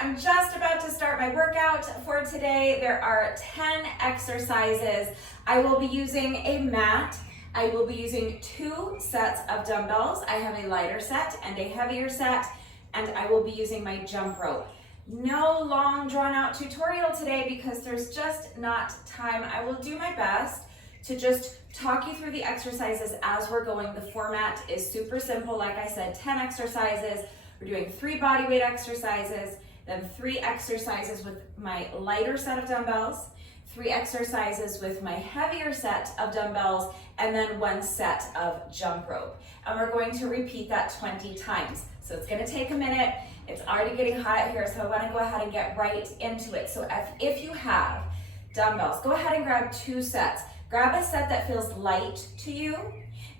I'm just about to start my workout for today. There are 10 exercises. I will be using a mat. I will be using 2 sets of dumbbells. I have a lighter set and a heavier set, and I will be using my jump rope. No long drawn out tutorial today because there's just not time. I will do my best to just talk you through the exercises as we're going. The format is super simple. Like I said, 10 exercises. We're doing 3 body weight exercises, then 3 exercises with my lighter set of dumbbells, 3 exercises with my heavier set of dumbbells, and then 1 set of jump rope. And we're going to repeat that 20 times. So it's gonna take a minute. It's already getting hot here, so I wanna go ahead and get right into it. So if you have dumbbells, go ahead and grab 2 sets. Grab a set that feels light to you,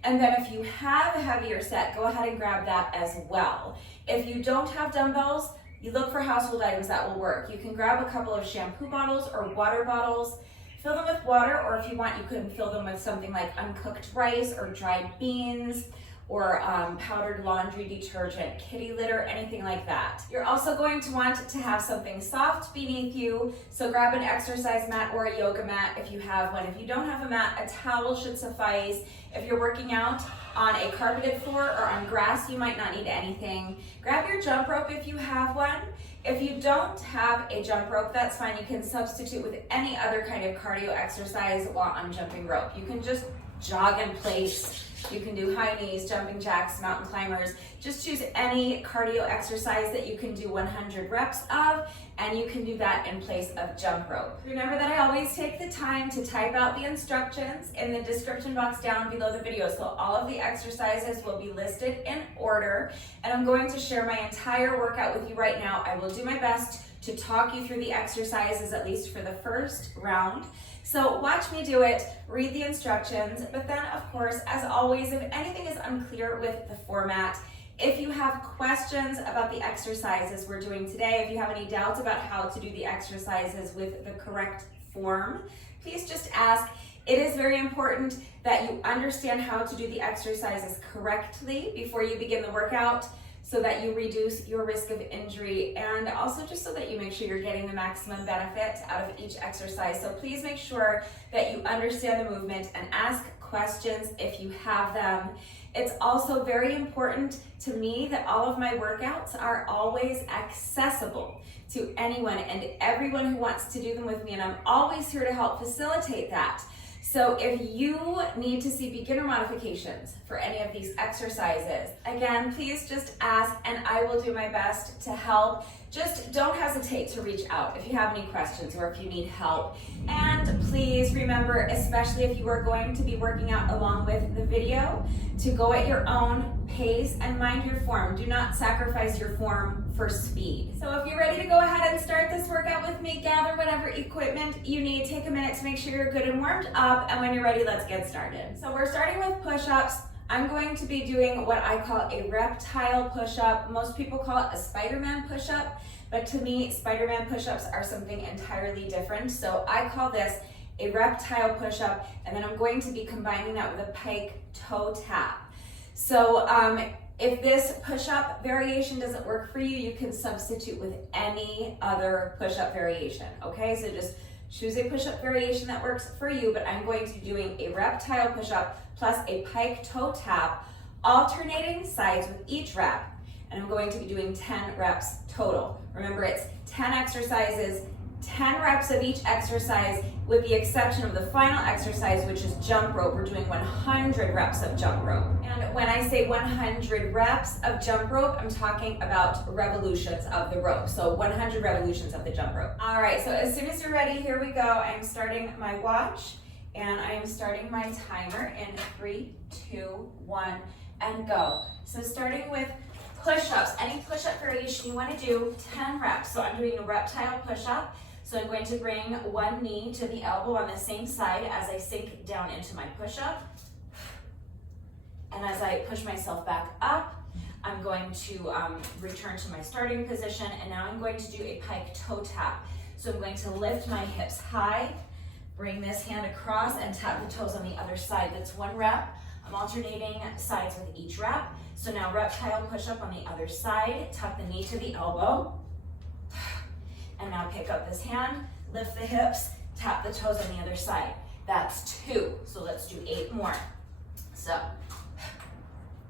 and then if you have a heavier set, go ahead and grab that as well. If you don't have dumbbells, you look for household items that will work. You can grab a couple of shampoo bottles or water bottles, fill them with water, or if you want, you can fill them with something like uncooked rice or dried beans, or powdered laundry detergent, kitty litter, anything like that. You're also going to want to have something soft beneath you, so grab an exercise mat or a yoga mat if you have one. If you don't have a mat, a towel should suffice. If you're working out on a carpeted floor or on grass, you might not need anything. Grab your jump rope if you have one. If you don't have a jump rope, that's fine. You can substitute with any other kind of cardio exercise while on jumping rope. You can just jog in place. You can do high knees, jumping jacks, mountain climbers. Just choose any cardio exercise that you can do 100 reps of, and you can do that in place of jump rope. Remember that I always take the time to type out the instructions in the description box down below the video. So all of the exercises will be listed in order, and I'm going to share my entire workout with you right now. I will do my best to talk you through the exercises, at least for the first round. So watch me do it, read the instructions, but then of course, as always, if anything is unclear with the format, if you have questions about the exercises we're doing today, if you have any doubts about how to do the exercises with the correct form, please just ask. It is very important that you understand how to do the exercises correctly before you begin the workout, so that you reduce your risk of injury, and also just so that you make sure you're getting the maximum benefit out of each exercise. So please make sure that you understand the movement and ask questions if you have them. It's also very important to me that all of my workouts are always accessible to anyone and everyone who wants to do them with me, and I'm always here to help facilitate that. So if you need to see beginner modifications for any of these exercises, again, please just ask and I will do my best to help. Just don't hesitate to reach out if you have any questions or if you need help. And please remember, especially if you are going to be working out along with the video, to go at your own pace and mind your form. Do not sacrifice your form for speed. So if you're ready to go ahead and start this workout with me, gather whatever equipment you need. Take a minute to make sure you're good and warmed up, and when you're ready, let's get started. So we're starting with push-ups. I'm going to be doing what I call a reptile push-up. Most people call it a Spider-Man push-up, but to me, Spider-Man push-ups are something entirely different. So I call this a reptile push-up, and then I'm going to be combining that with a pike toe tap. So if this push-up variation doesn't work for you, you can substitute with any other push-up variation, okay? So just choose a push-up variation that works for you, but I'm going to be doing a reptile push-up plus a pike toe tap, alternating sides with each rep, and I'm going to be doing 10 reps total. Remember, it's 10 exercises, 10 reps of each exercise, with the exception of the final exercise, which is jump rope. We're doing 100 reps of jump rope. And when I say 100 reps of jump rope, I'm talking about revolutions of the rope. So 100 revolutions of the jump rope. All right, so as soon as you're ready, here we go. I'm starting my watch, and I am starting my timer in 3, 2, 1, and go. So starting with push-ups, any push-up variation you want to do, 10 reps. So I'm doing a reptile push-up. So I'm going to bring one knee to the elbow on the same side as I sink down into my push-up. And as I push myself back up, I'm going to return to my starting position, and now I'm going to do a pike toe tap. So I'm going to lift my hips high, bring this hand across, and tap the toes on the other side. That's 1 rep. I'm alternating sides with each rep. So now reptile push-up on the other side, tuck the knee to the elbow. And now pick up this hand, lift the hips, tap the toes on the other side. That's 2, so let's do 8 more. So,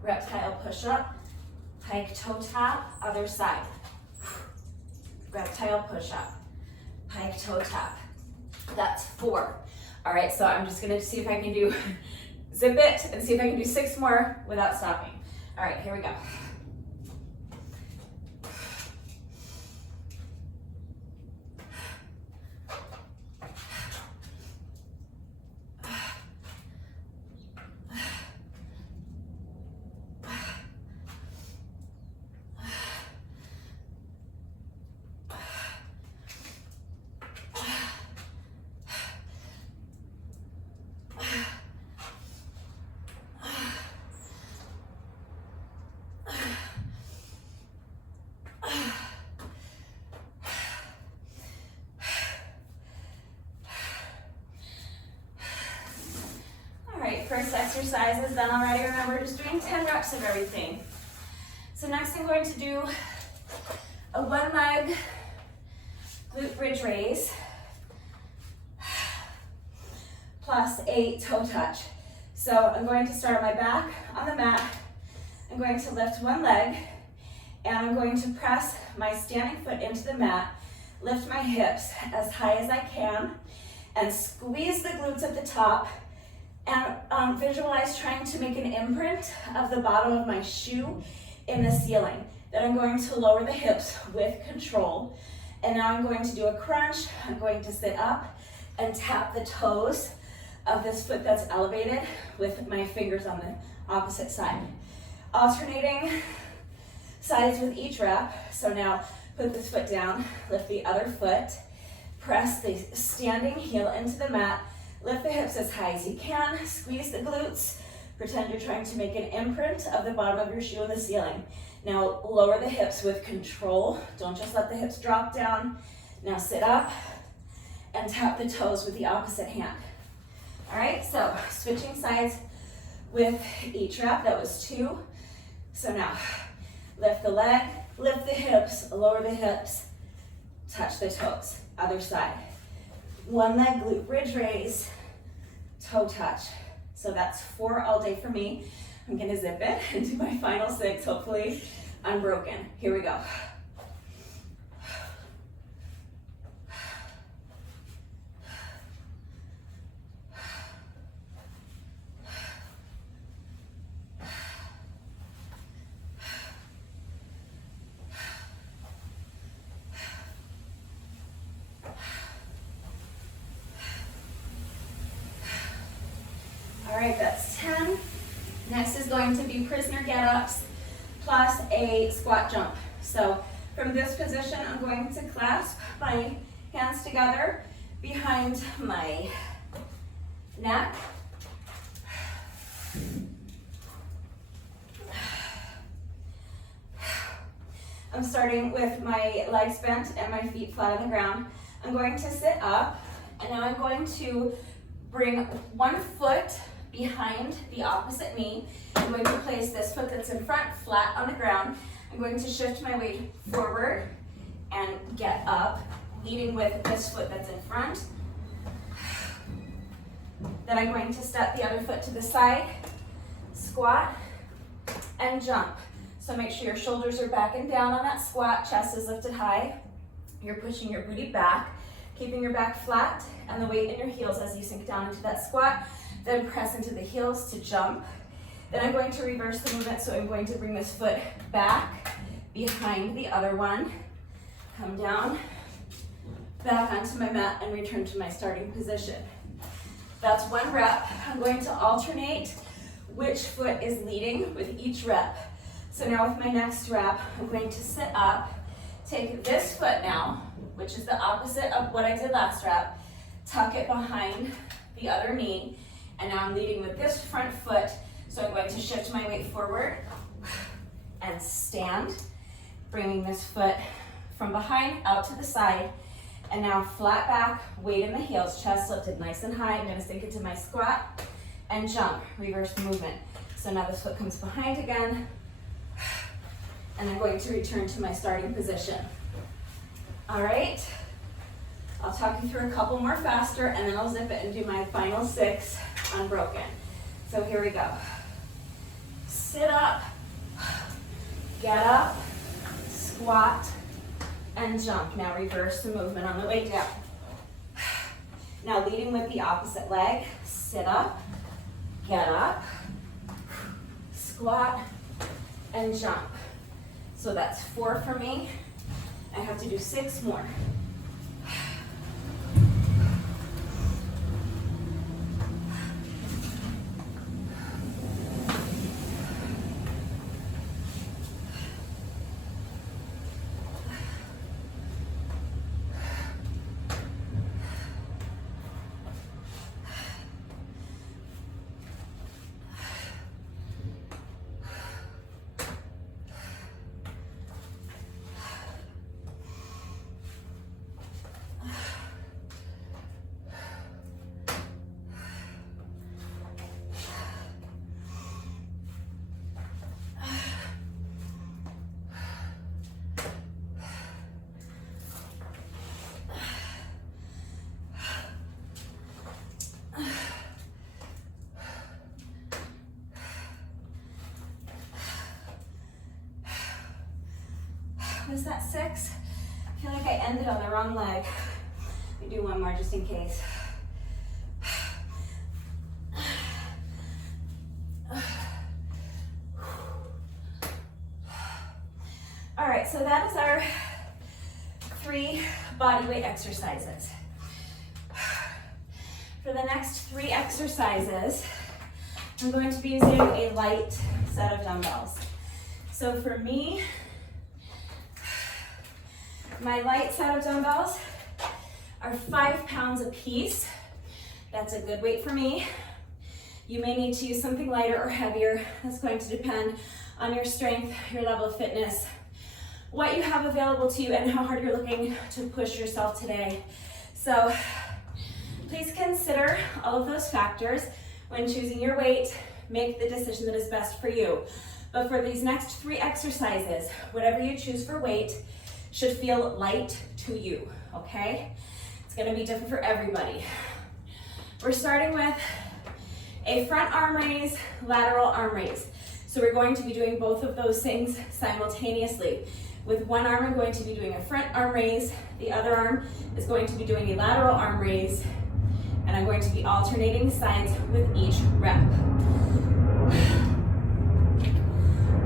reptile push-up, pike toe tap, other side. Reptile push-up, pike toe tap. That's 4. All right, so I'm just gonna see if I can do, zip it, and see if I can do 6 more without stopping. All right, here we go. First exercise is done already. Remember, just doing 10 reps of everything. So next I'm going to do a 1 leg glute bridge raise plus a toe touch. So I'm going to start my back on the mat. I'm going to lift 1 leg and I'm going to press my standing foot into the mat, lift my hips as high as I can, and squeeze the glutes at the top. And visualize trying to make an imprint of the bottom of my shoe in the ceiling. Then I'm going to lower the hips with control. And now I'm going to do a crunch. I'm going to sit up and tap the toes of this foot that's elevated with my fingers on the opposite side. Alternating sides with each rep. So now put this foot down, lift the other foot, press the standing heel into the mat, lift the hips as high as you can, squeeze the glutes, pretend you're trying to make an imprint of the bottom of your shoe in the ceiling. Now lower the hips with control. Don't just let the hips drop down. Now sit up and tap the toes with the opposite hand. All right, so switching sides with each rep. That was 2. So now lift the leg, lift the hips, lower the hips, touch the toes. Other side. 1 leg glute bridge raise, toe touch. So that's 4 all day for me. I'm gonna zip it and do my final 6, hopefully unbroken. Here we go. All right, that's 10. Next is going to be prisoner get-ups plus a squat jump. So from this position, I'm going to clasp my hands together behind my neck. I'm starting with my legs bent and my feet flat on the ground. I'm going to sit up, and now I'm going to bring 1 foot behind the opposite knee. I'm going to place this foot that's in front flat on the ground. I'm going to shift my weight forward and get up, leading with this foot that's in front. Then I'm going to step the other foot to the side, squat, and jump. So make sure your shoulders are back and down on that squat, chest is lifted high. You're pushing your booty back, keeping your back flat and the weight in your heels as you sink down into that squat. Then press into the heels to jump. Then I'm going to reverse the movement, so I'm going to bring this foot back behind the other one, come down, back onto my mat, and return to my starting position. That's 1 rep. I'm going to alternate which foot is leading with each rep. So now with my next rep, I'm going to sit up, take this foot now, which is the opposite of what I did last rep, tuck it behind the other knee, and now I'm leading with this front foot, so I'm going to shift my weight forward and stand, bringing this foot from behind out to the side, and now flat back, weight in the heels, chest lifted nice and high. I'm going to sink into my squat and jump, reverse the movement. So now this foot comes behind again, and I'm going to return to my starting position. All right, I'll talk you through a couple more faster, and then I'll zip it and do my final 6 unbroken. So here we go. Sit up, get up, squat, and jump. Now reverse the movement on the way down. Now leading with the opposite leg, sit up, get up, squat, and jump. So that's 4 for me. I have to do 6 more. Was that 6? I feel like I ended on the wrong leg. Let me do one more just in case. All right, so that is our 3 bodyweight exercises. For the next 3 exercises, I'm going to be using a light set of dumbbells. So for me, my light set of dumbbells are 5 pounds a piece. That's a good weight for me. You may need to use something lighter or heavier. That's going to depend on your strength, your level of fitness, what you have available to you, and how hard you're looking to push yourself today. So please consider all of those factors when choosing your weight. Make the decision that is best for you. But for these next 3 exercises, whatever you choose for weight should feel light to you, okay? It's gonna be different for everybody. We're starting with a front arm raise, lateral arm raise. So we're going to be doing both of those things simultaneously. With one arm, I'm going to be doing a front arm raise. The other arm is going to be doing a lateral arm raise. And I'm going to be alternating sides with each rep.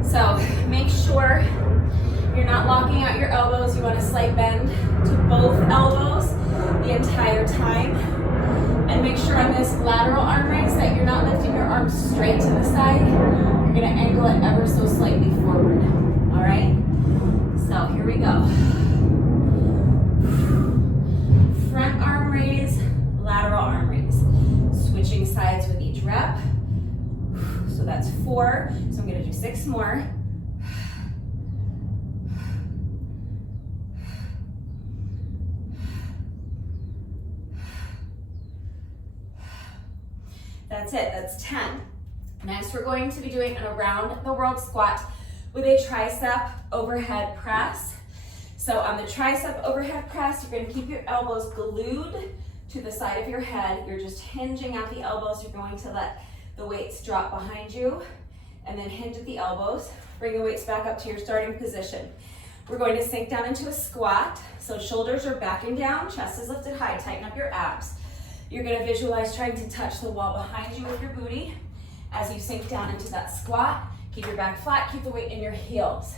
So make sure you're not locking out your elbows. You want a slight bend to both elbows the entire time. And make sure on this lateral arm raise that you're not lifting your arms straight to the side. You're gonna angle it ever so slightly forward, all right? So here we go. Front arm raise, lateral arm raise. Switching sides with each rep. So that's 4, so I'm gonna do 6 more. That's it, that's 10. Next, we're going to be doing an around the world squat with a tricep overhead press. So on the tricep overhead press, you're gonna keep your elbows glued to the side of your head. You're just hinging at the elbows. You're going to let the weights drop behind you and then hinge at the elbows. Bring the weights back up to your starting position. We're going to sink down into a squat. So shoulders are backing down, chest is lifted high, tighten up your abs. You're gonna visualize trying to touch the wall behind you with your booty as you sink down into that squat. Keep your back flat, keep the weight in your heels.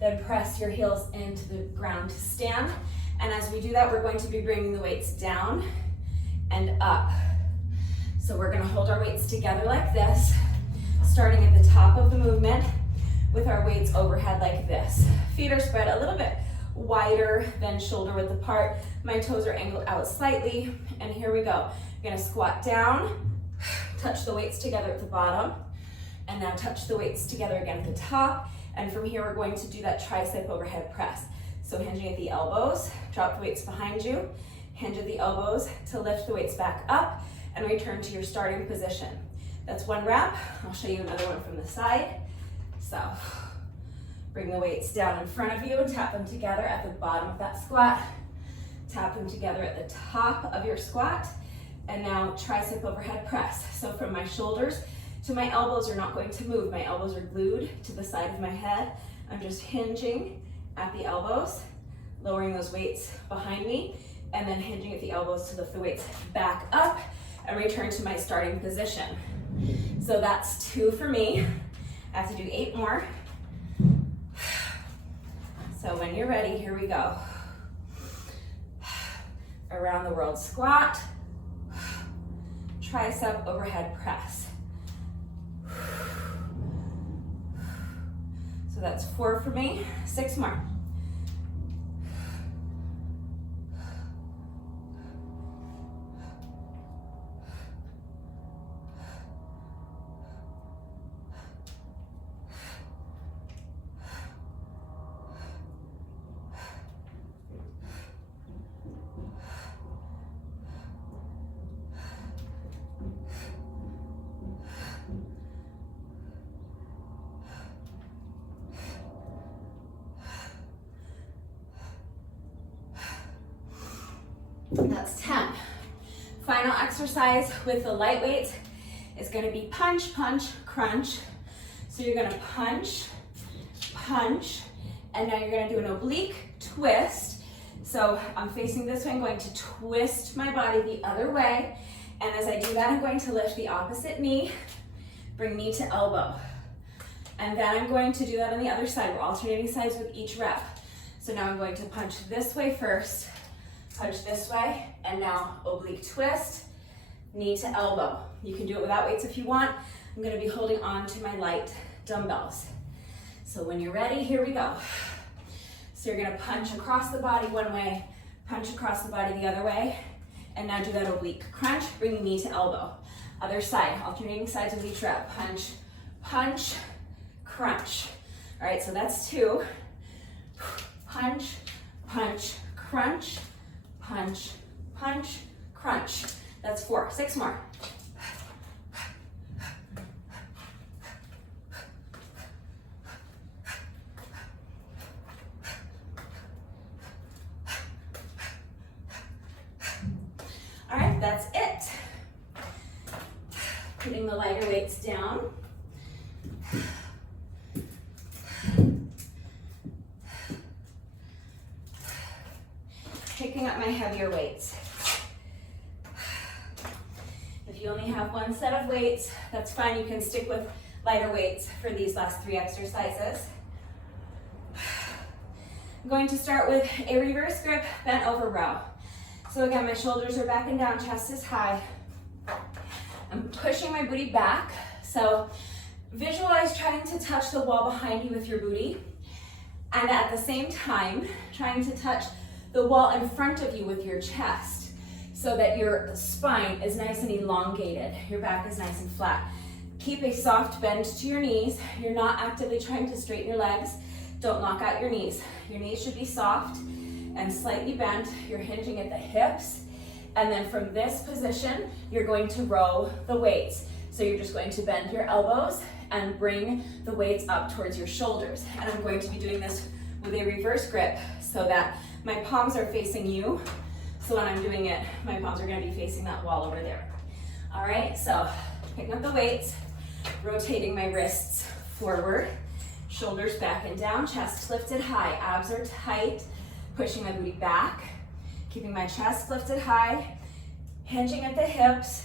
Then press your heels into the ground to stand. And as we do that, we're going to be bringing the weights down and up. So we're gonna hold our weights together like this, starting at the top of the movement with our weights overhead like this. Feet are spread a little bit wider than shoulder width apart. My toes are angled out slightly, and here we go. You're gonna squat down, touch the weights together at the bottom, and now touch the weights together again at the top, and from here we're going to do that tricep overhead press. So hinging at the elbows, drop the weights behind you, hinge at the elbows to lift the weights back up, and return to your starting position. That's 1 rep. I'll show you another one from the side. So bring the weights down in front of you and tap them together at the bottom of that squat. Tap them together at the top of your squat. And now tricep overhead press. So from my shoulders to my elbows are not going to move. My elbows are glued to the side of my head. I'm just hinging at the elbows, lowering those weights behind me, and then hinging at the elbows to lift the weights back up and return to my starting position. So that's 2 for me. I have to do 8 more. So when you're ready, here we go. Around the world squat, tricep overhead press. So that's 4 for me, 6 more. That's 10. Final exercise with the light weights is going to be punch, punch, crunch. So you're going to punch, punch, and now you're going to do an oblique twist. So I'm facing this way, I'm going to twist my body the other way. And as I do that, I'm going to lift the opposite knee, bring knee to elbow. And then I'm going to do that on the other side. We're alternating sides with each rep. So now I'm going to punch this way first, punch this way, and now oblique twist, knee to elbow. You can do it without weights if you want. I'm going to be holding on to my light dumbbells. So when you're ready, here we go. So you're going to punch across the body one way, punch across the body the other way, and now do that oblique crunch, bringing knee to elbow. Other side, alternating sides with each rep. Punch, punch, crunch. All right, so that's 2. Punch, punch, crunch, punch, punch, crunch. That's 4. 6 more. All right, that's it. Putting the lighter weights down. Picking up my heavier weights. If you only have one set of weights, that's fine. You can stick with lighter weights for these last 3 exercises. I'm going to start with a reverse grip, bent over row. So again, my shoulders are back and down, chest is high. I'm pushing my booty back. So visualize trying to touch the wall behind you with your booty. And at the same time, trying to touch the wall in front of you with your chest so that your spine is nice and elongated. Your back is nice and flat. Keep a soft bend to your knees. You're not actively trying to straighten your legs. Don't lock out your knees. Your knees should be soft and slightly bent. You're hinging at the hips. And then from this position, you're going to row the weights. So you're just going to bend your elbows and bring the weights up towards your shoulders. And I'm going to be doing this with a reverse grip so that my palms are facing you. So when I'm doing it, my palms are going to be facing that wall over there. All right, so picking up the weights, rotating my wrists forward, shoulders back and down, chest lifted high, abs are tight, pushing my booty back, keeping my chest lifted high, hinging at the hips,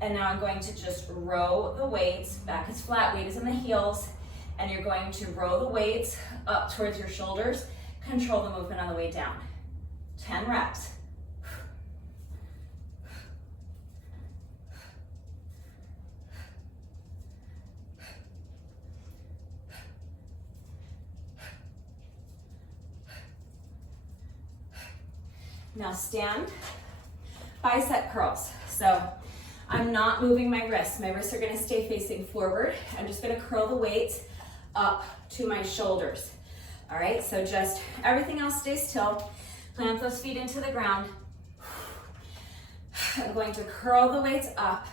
and now I'm going to just row the weights, back is flat, weight is in the heels, and you're going to row the weights up towards your shoulders, control the movement on the way down. 10 reps. Now stand, bicep curls. So I'm not moving my wrists. My wrists are gonna stay facing forward. I'm just gonna curl the weights up to my shoulders. All right, so just everything else stays still. Plant those feet into the ground. I'm going to curl the weights up,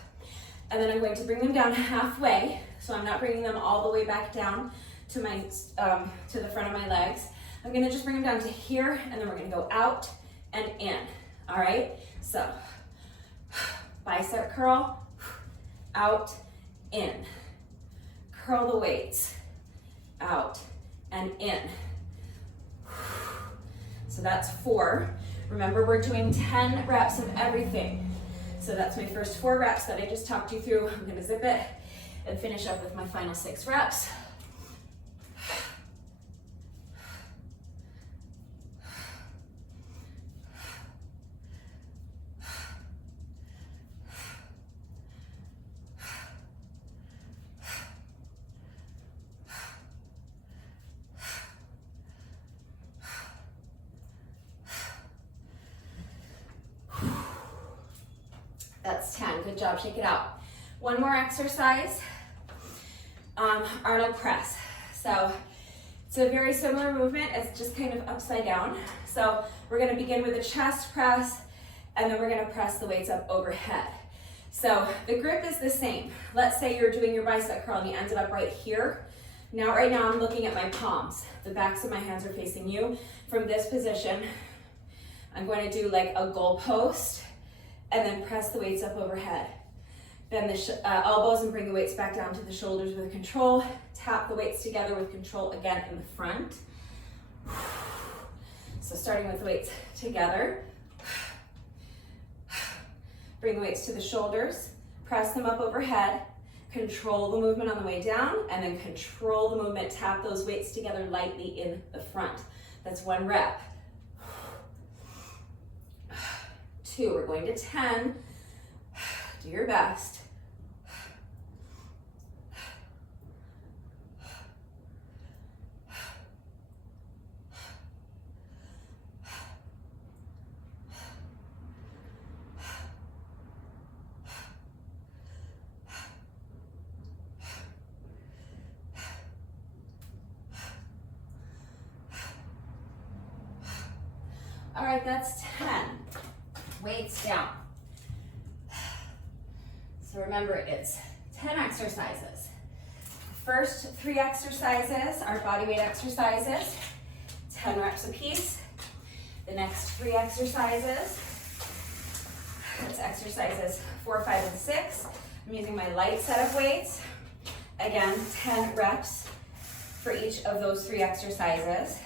and then I'm going to bring them down halfway. So I'm not bringing them all the way back down to my to the front of my legs. I'm gonna just bring them down to here, and then we're gonna go out, and in. All right, so bicep curl, out, in. Curl the weights, out, and in. So that's 4. Remember, we're doing 10 reps of everything. So that's my first 4 reps that I just talked you through. I'm gonna zip it and finish up with my final 6 reps. That's 10, good job, shake it out. One more exercise, Arnold press. So it's a very similar movement, it's just kind of upside down. So we're gonna begin with a chest press, and then we're gonna press the weights up overhead. So the grip is the same. Let's say you're doing your bicep curl and you ended up right here. Right now I'm looking at my palms. The backs of my hands are facing you. From this position, I'm going to do like a goal post, and then press the weights up overhead. Bend the elbows and bring the weights back down to the shoulders with control. Tap the weights together with control again in the front. So starting with the weights together. Bring the weights to the shoulders, press them up overhead, control the movement on the way down, and then control the movement, tap those weights together lightly in the front. That's 1 rep. 2, we're going to 10. Do your best. All right, that's 10. Weights down. So remember, it's 10 exercises. First 3 exercises are bodyweight exercises, 10 reps apiece. The next 3 exercises, that's exercises 4, 5, and 6. I'm using my light set of weights. Again, 10 reps for each of those 3 exercises.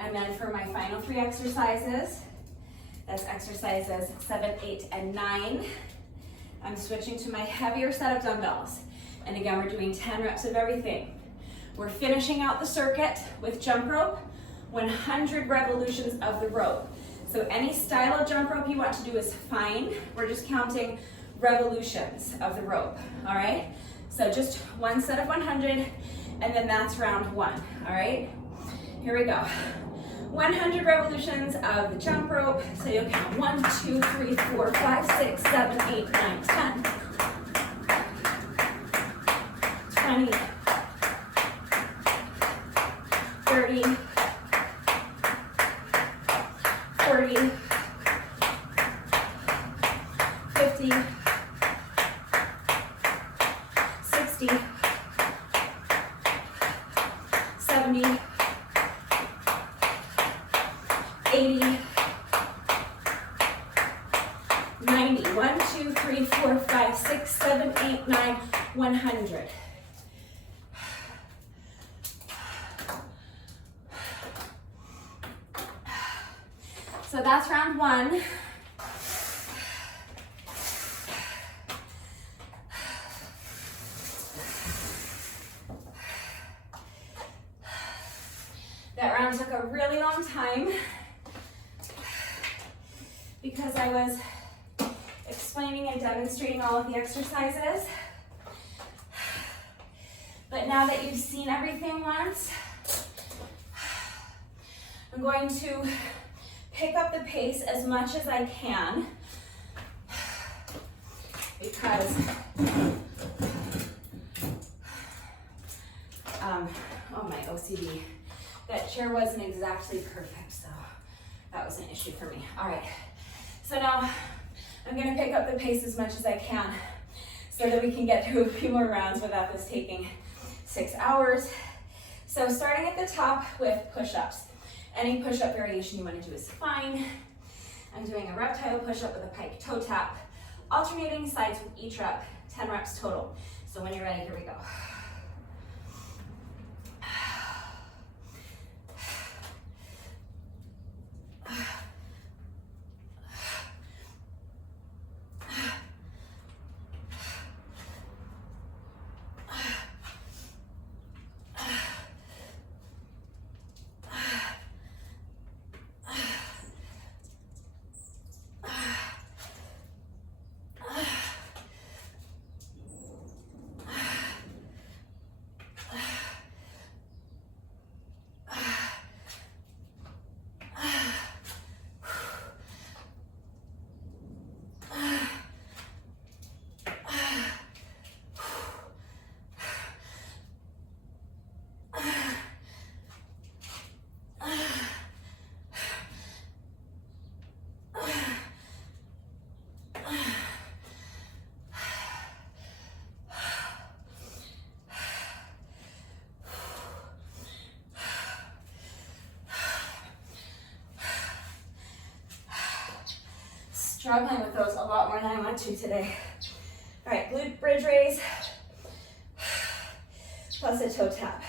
And then for my final 3 exercises, that's exercises 7, 8, and 9. I'm switching to my heavier set of dumbbells. And again, we're doing 10 reps of everything. We're finishing out the circuit with jump rope, 100 revolutions of the rope. So any style of jump rope you want to do is fine. We're just counting revolutions of the rope, all right? So just 1 set of 100, and then that's round 1, all right? Here we go. 100 revolutions of the jump rope. So you'll count 1, 2, 3, 4, 5, 6, 7, 8, 9, 10, 20, 30, 40, 50, 60, 70, 80, 90, 1, 2, 3, 4, 5, 6, 7, 8, 9, 100. So that's round 1. That round took a really long time because I was explaining and demonstrating all of the exercises. But now that you've seen everything once, I'm going to pick up the pace as much as I can because oh my OCD, that chair wasn't exactly perfect, so that was an issue for me. All right, so now I'm gonna pick up the pace as much as I can so that we can get through a few more rounds without this taking 6 hours. So starting at the top with push-ups. Any push-up variation you want to do is fine. I'm doing a reptile push-up with a pike toe tap, alternating sides with each rep, 10 reps total. So when you're ready, here we go. Struggling with those a lot more than I want to today. All right, glute bridge raise, plus a toe tap.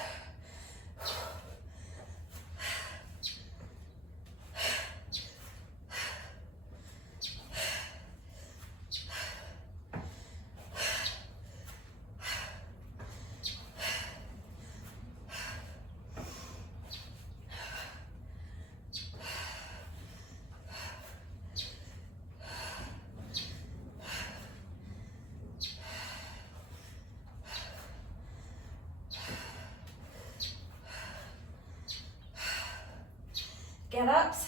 Get ups.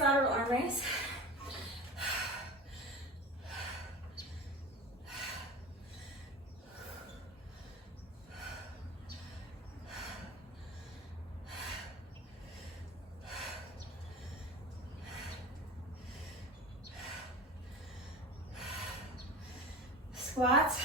Lateral arm raise. Squats.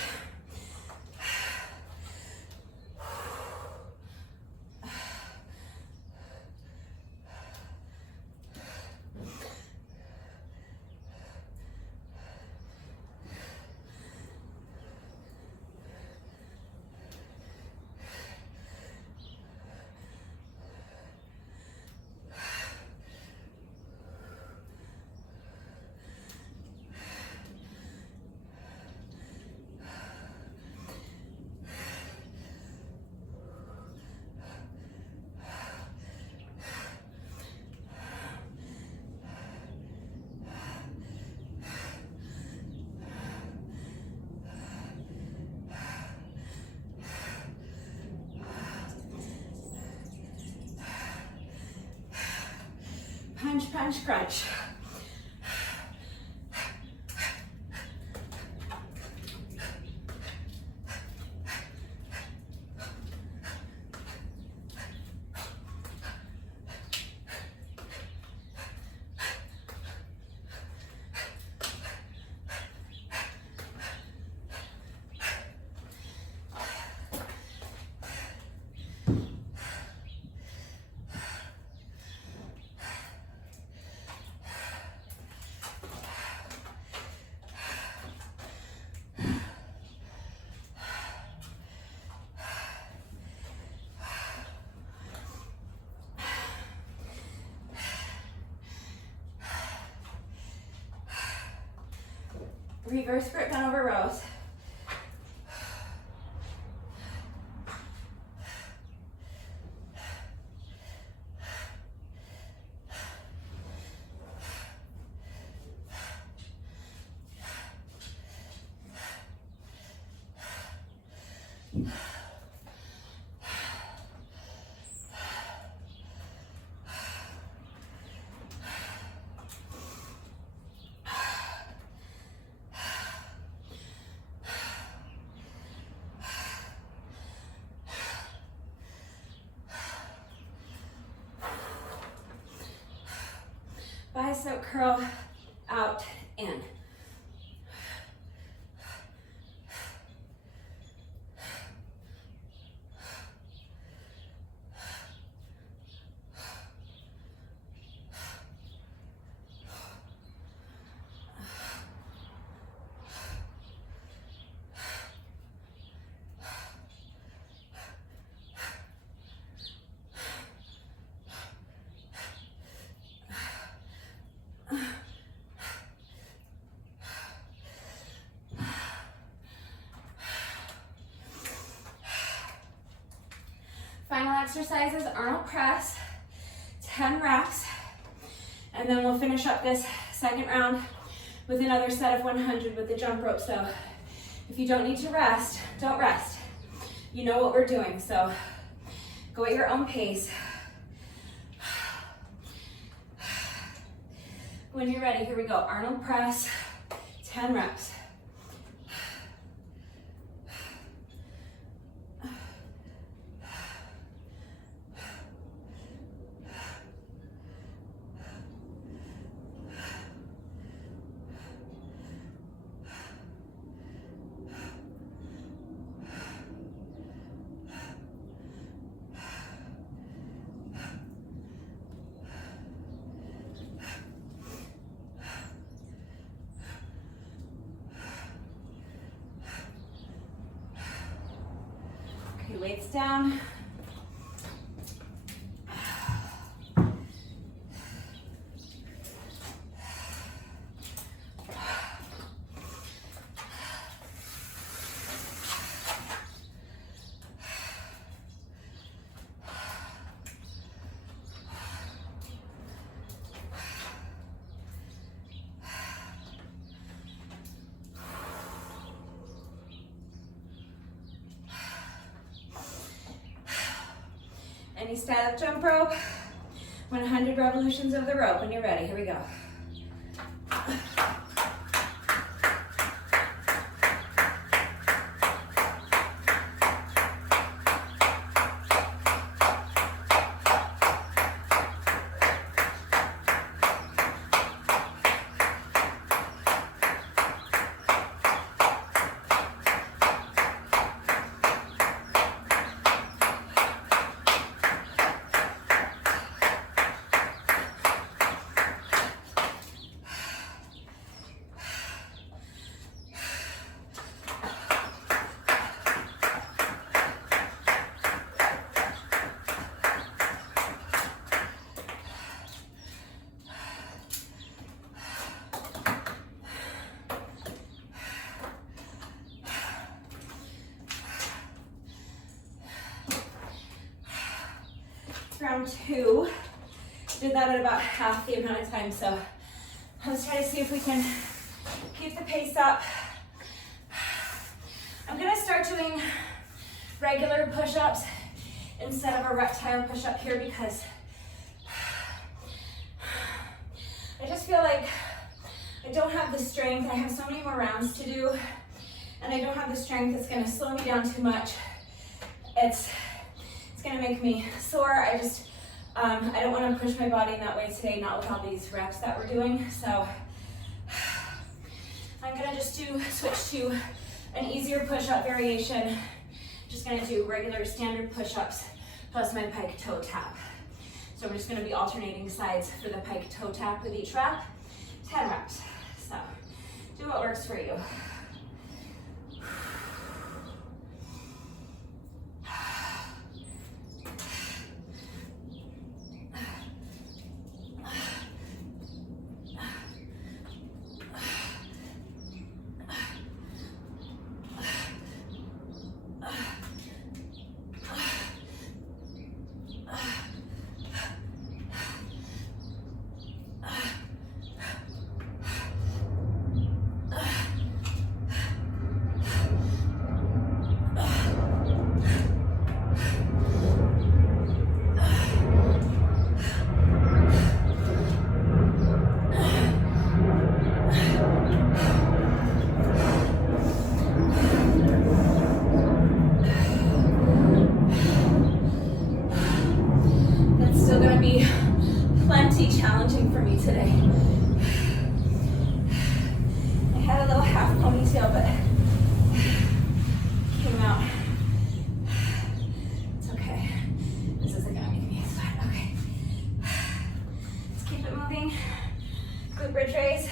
crunch, crunch. Reverse grip down over rows. Bicep curl, out, in. Final exercise is Arnold press, 10 reps, and then we'll finish up this second round with another set of 100 with the jump rope. So if you don't need to rest, don't rest. You know what we're doing, so go at your own pace. When you're ready, here we go. Arnold press, 10 reps. Okay, weights down. Any style of jump rope, 100 revolutions of the rope when you're ready. Here we go. Round two. Did that at about half the amount of time, so let's try to see if we can keep the pace up. I'm gonna start doing regular push-ups instead of a reptile push-up here because I just feel like I don't have the strength. I have so many more rounds to do, and I don't have the strength. It's gonna slow me down too much. It's gonna make me sore. I don't wanna push my body in that way today, not with all these reps that we're doing. So I'm gonna just switch to an easier push-up variation. Just gonna do regular standard push-ups plus my pike toe tap. So we're just gonna be alternating sides for the pike toe tap with each rep, 10 reps. So do what works for you. Challenging for me today. I had a little half ponytail, but came out. It's okay. This isn't gonna make me sweat. Okay. Let's keep it moving. Glute bridge raise.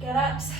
Get ups.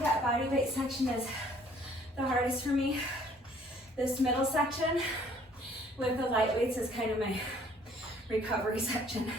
That body weight section is the hardest for me. This middle section with the light weights is kind of my recovery section.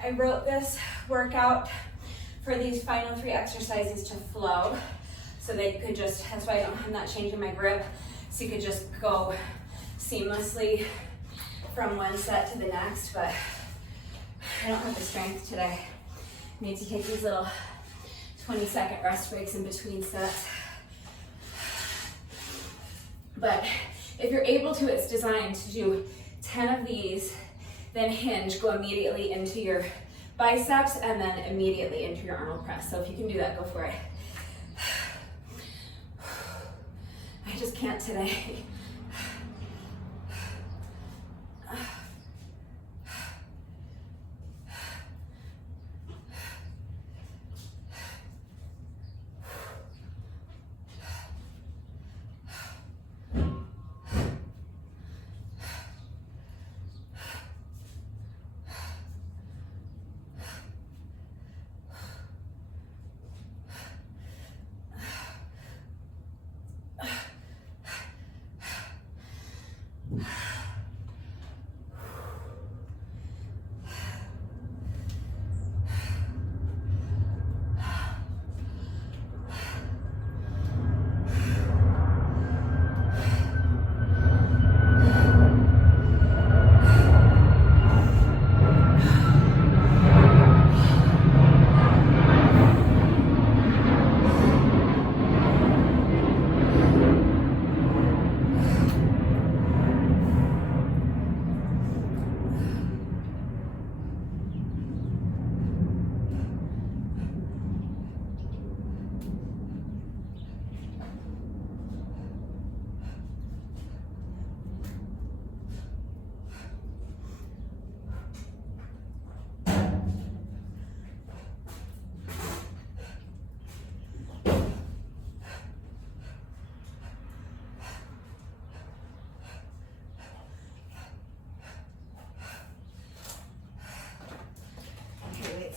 I wrote this workout for these final 3 exercises to flow, so that you could just, that's why I'm not changing my grip, so you could just go seamlessly from one set to the next, but I don't have the strength today. I need to take these little 20-second rest breaks in between sets. But if you're able to, it's designed to do 10 of these, then hinge, go immediately into your biceps, and then immediately into your Arnold press. So if you can do that, go for it. I just can't today.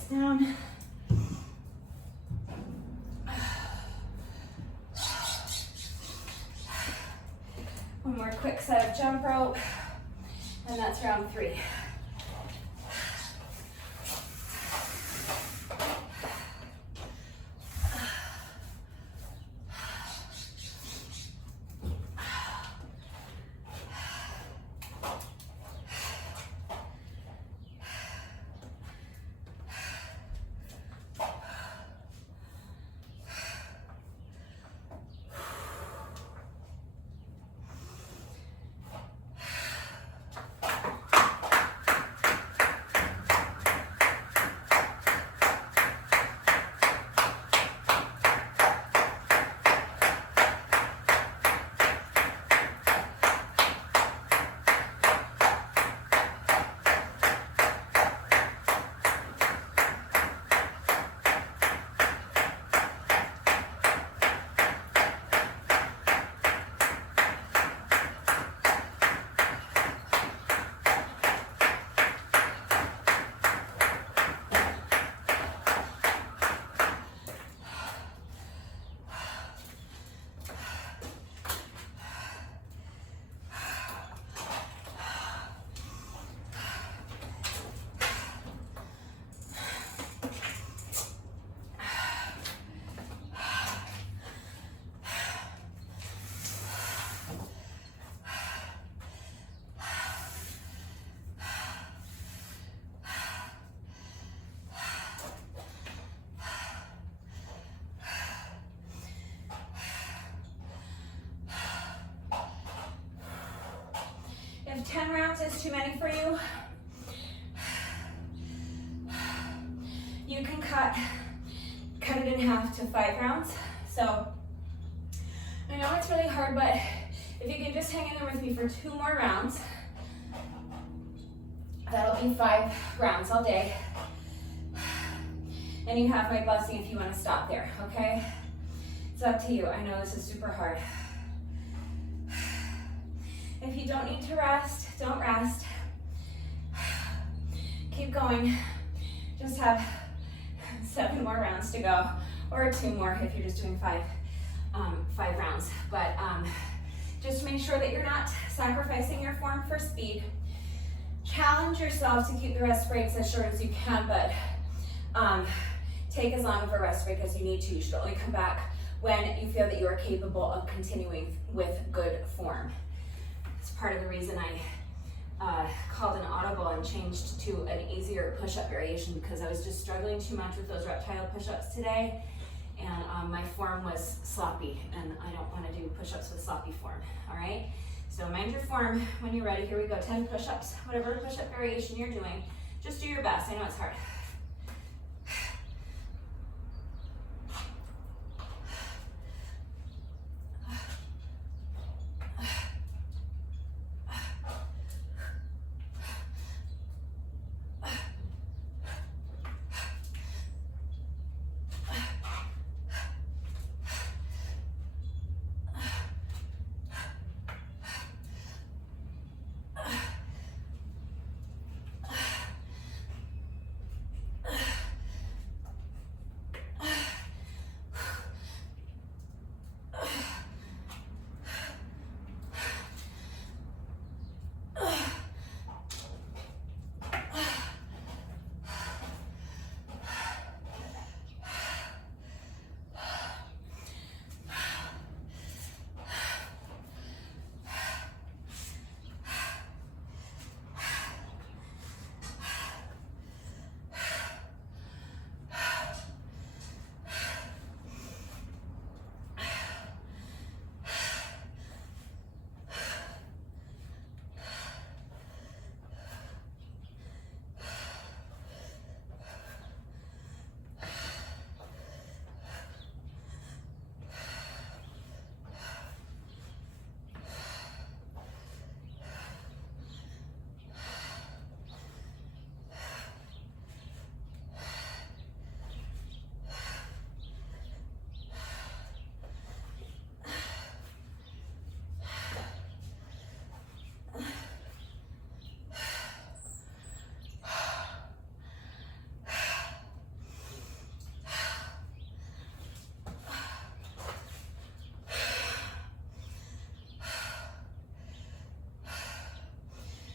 Down. One more quick set of jump rope, and that's round 3. If 10 rounds is too many for you, you can cut it in half to 5 rounds. So I know it's really hard, but if you can just hang in there with me for 2 more rounds, that'll be 5 rounds all day. And you have my blessing if you want to stop there, okay? It's up to you. I know this is super hard. If you don't need to rest, don't rest. Keep going. Just have 7 more rounds to go, or 2 more if you're just doing 5. 5 rounds. But just make sure that you're not sacrificing your form for speed. Challenge yourself to keep the rest breaks as short as you can, but take as long of a rest break as you need to. You should only come back when you feel that you are capable of continuing with good form. It's part of the reason I called an audible and changed to an easier push-up variation, because I was just struggling too much with those reptile push-ups today, and my form was sloppy, and I don't want to do push-ups with sloppy form, all right? So mind your form when you're ready. Here we go, 10 push-ups, whatever push-up variation you're doing, just do your best. I know it's hard.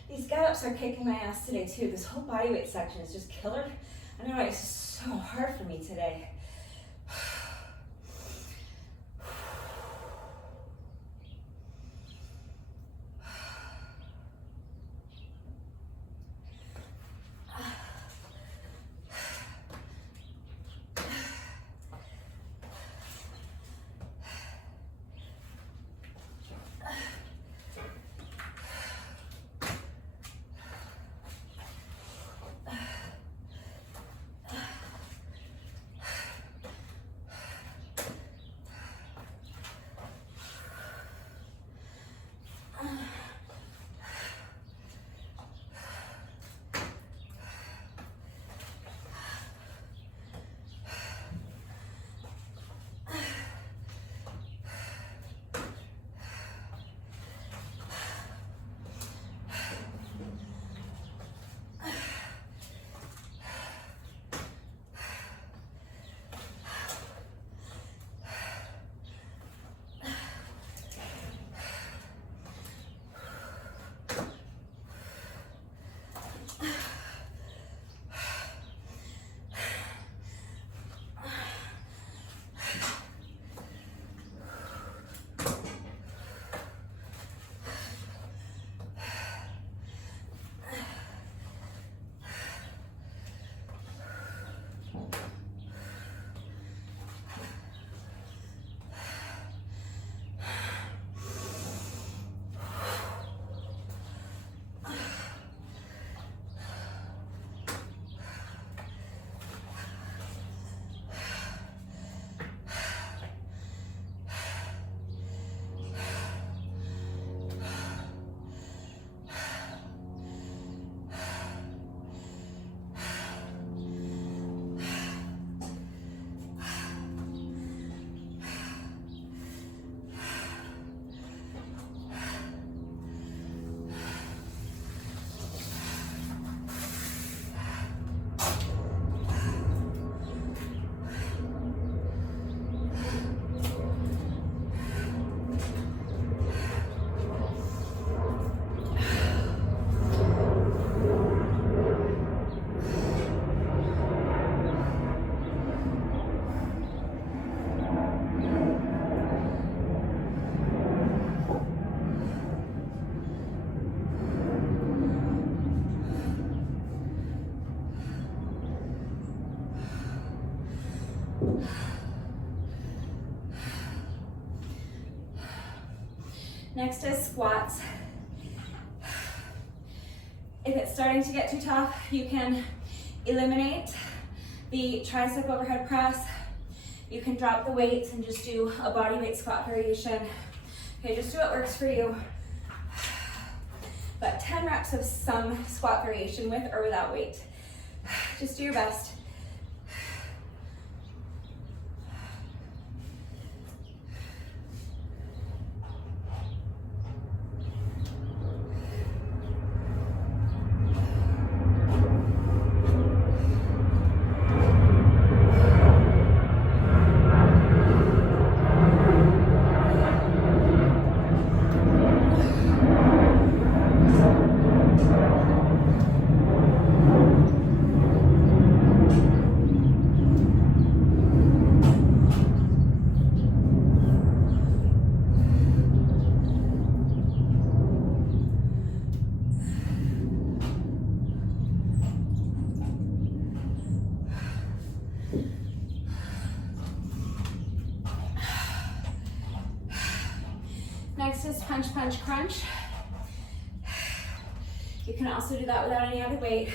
These get-ups are kicking my ass today too. This whole bodyweight section is just killer. I don't know, it's just so hard for me today. Next is squats. If it's starting to get too tough, you can eliminate the tricep overhead press. You can drop the weights and just do a body weight squat variation. Okay, just do what works for you. But 10 reps of some squat variation with or without weight. Just do your best. Next is punch, punch, crunch. You can also do that without any other weight.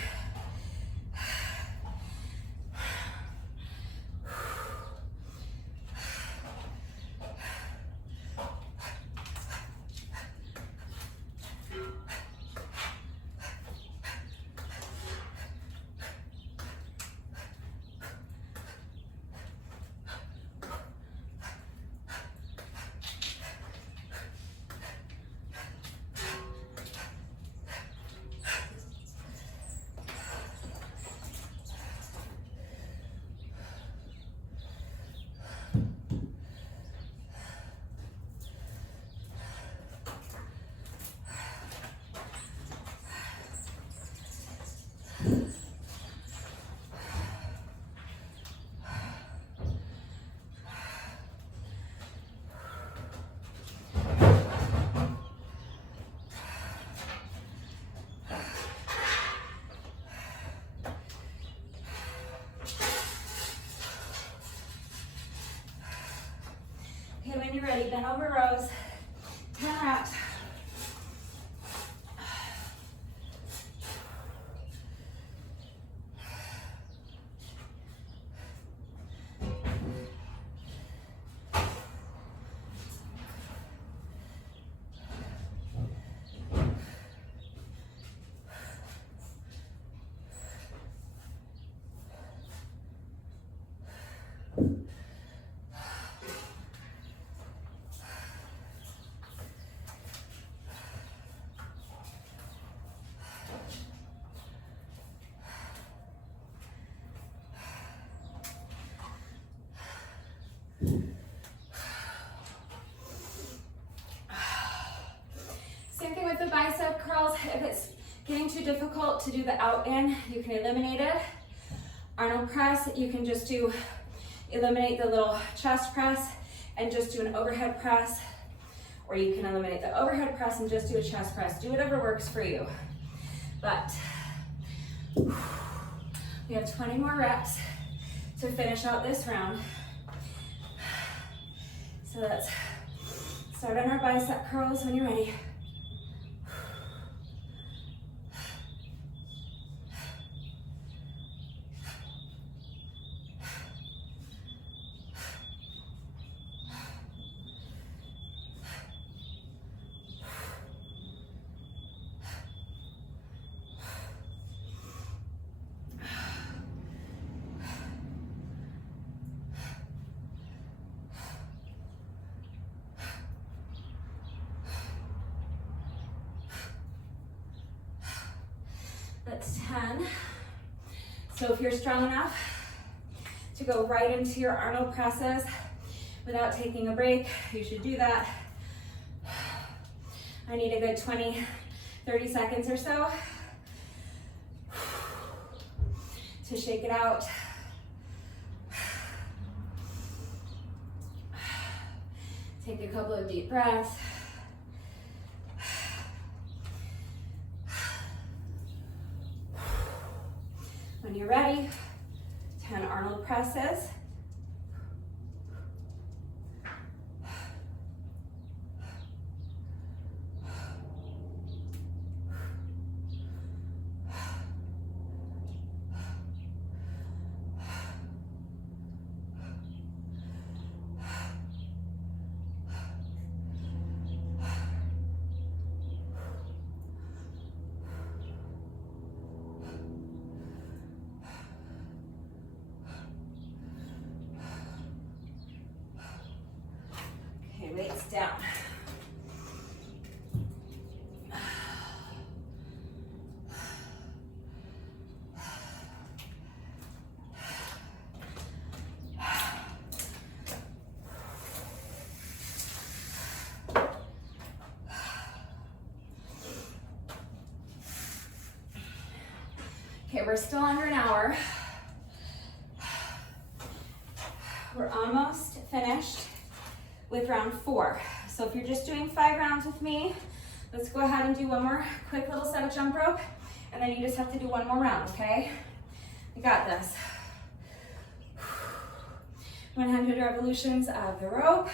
Okay, when you're ready, bend over rows, 10 reps. Same thing with the bicep curls. If it's getting too difficult to do the out in, you can eliminate it. Arnold press, you can just eliminate the little chest press and just do an overhead press, or you can eliminate the overhead press and just do a chest press. Do whatever works for you. But we have 20 more reps to finish out this round. So let's start on our bicep curls when you're ready. That's 10. So if you're strong enough to go right into your Arnold presses without taking a break, you should do that. I need a good 20, 30 seconds or so to shake it out. Take a couple of deep breaths. When you're ready, 10 Arnold presses. Okay, we're still under an hour. We're almost finished with round 4. So if you're just doing 5 rounds with me, let's go ahead and do one more quick little set of jump rope, and then you just have to do one more round, okay? You got this. 100 revolutions of the rope.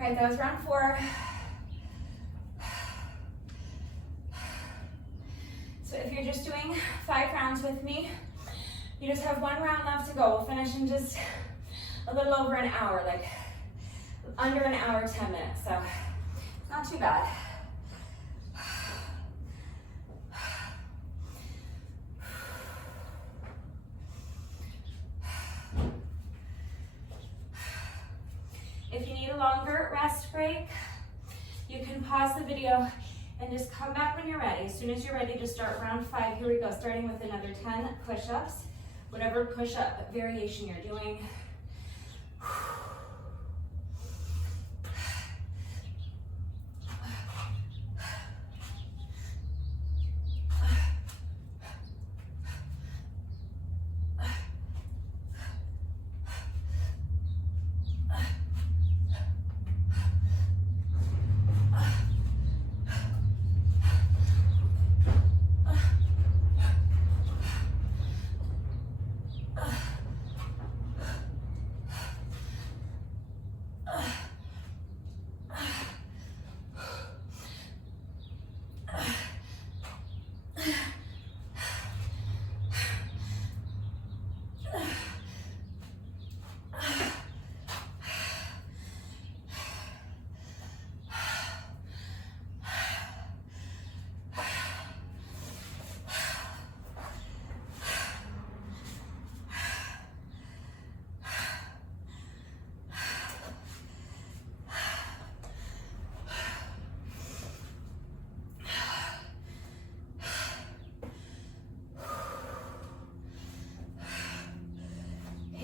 All right, that was round 4. So if you're just doing 5 rounds with me, you just have 1 round left to go. We'll finish in just a little over an hour, like under an hour, 10 minutes. So not too bad. If you need a longer rest break, you can pause the video and just come back when you're ready. As soon as you're ready to start round 5, here we go, starting with another 10 push-ups, whatever push-up variation you're doing.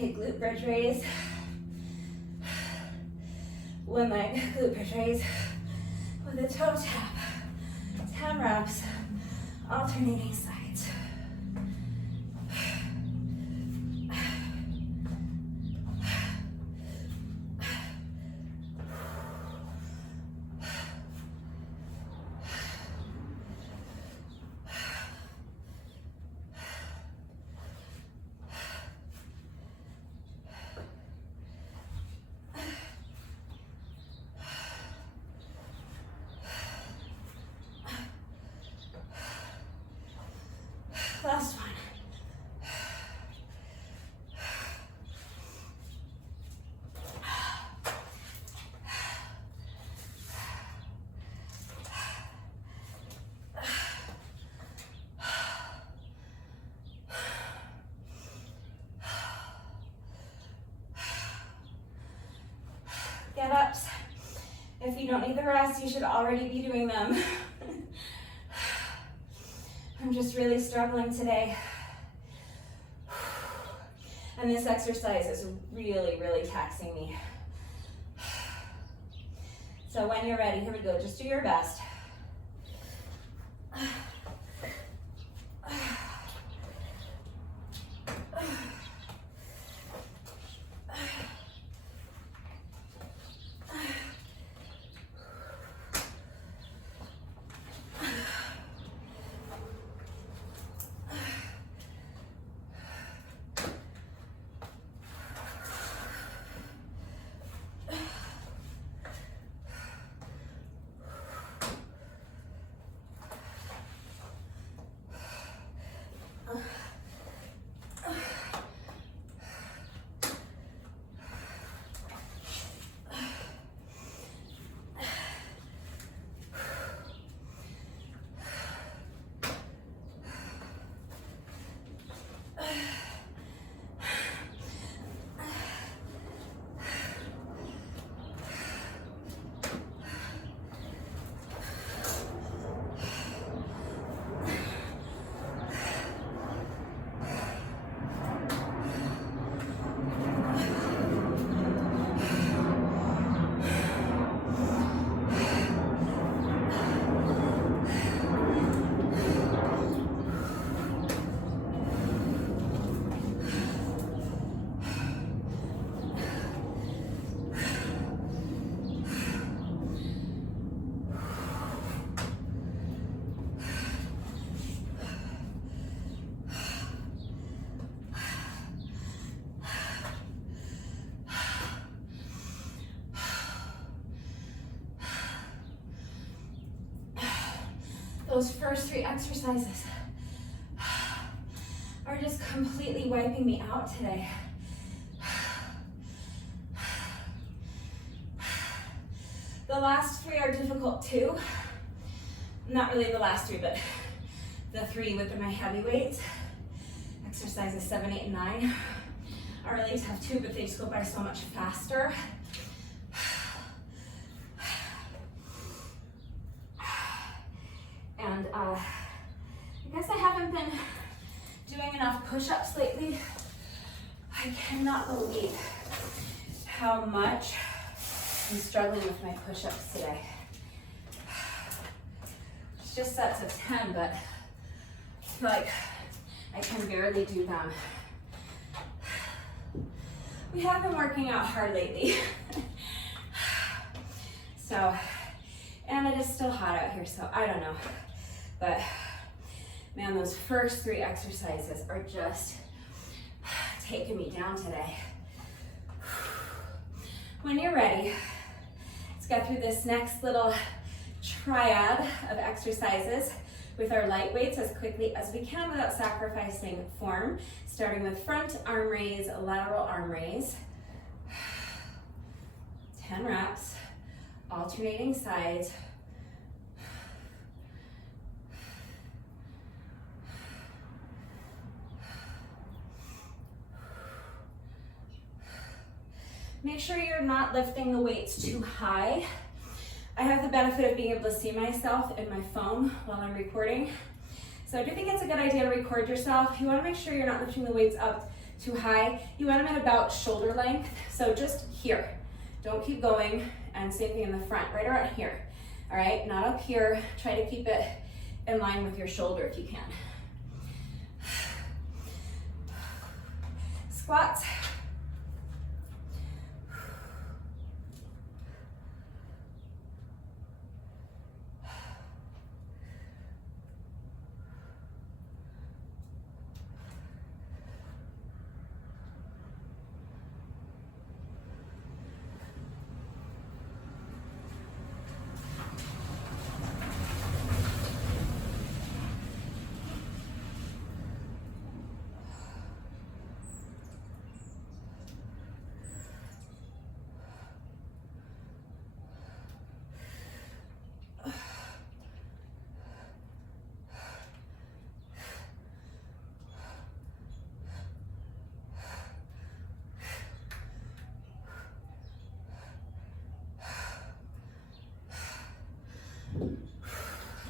Glute bridge raise. 1 leg glute bridge raise with a toe tap. 10 reps, alternating sides. Last one. Get-ups. If you don't need the rest, you should already be doing them. I'm just really struggling today. And this exercise is really, really taxing me. So when you're ready, here we go. Just do your best. those first 3 exercises are just completely wiping me out today. The last 3 are difficult too. Not really the last 3, but the 3 with my heavy weights. Exercises 7, 8, and 9 are really tough too, but they just go by so much faster. And I guess I haven't been doing enough push-ups lately. I cannot believe how much I'm struggling with my push-ups today. It's just sets of 10, but I feel like I can barely do them. We have been working out hard lately. So, and it is still hot out here, so I don't know. But man, those first 3 exercises are just taking me down today. When you're ready, let's go through this next little triad of exercises with our light weights as quickly as we can without sacrificing form, starting with front arm raise, lateral arm raise. 10 reps, alternating sides. Make sure you're not lifting the weights too high. I have the benefit of being able to see myself in my phone while I'm recording. So I do think it's a good idea to record yourself. You want to make sure you're not lifting the weights up too high. You want them at about shoulder length. So just here. Don't keep going. And same thing in the front, right around here. All right, not up here. Try to keep it in line with your shoulder if you can. Squats.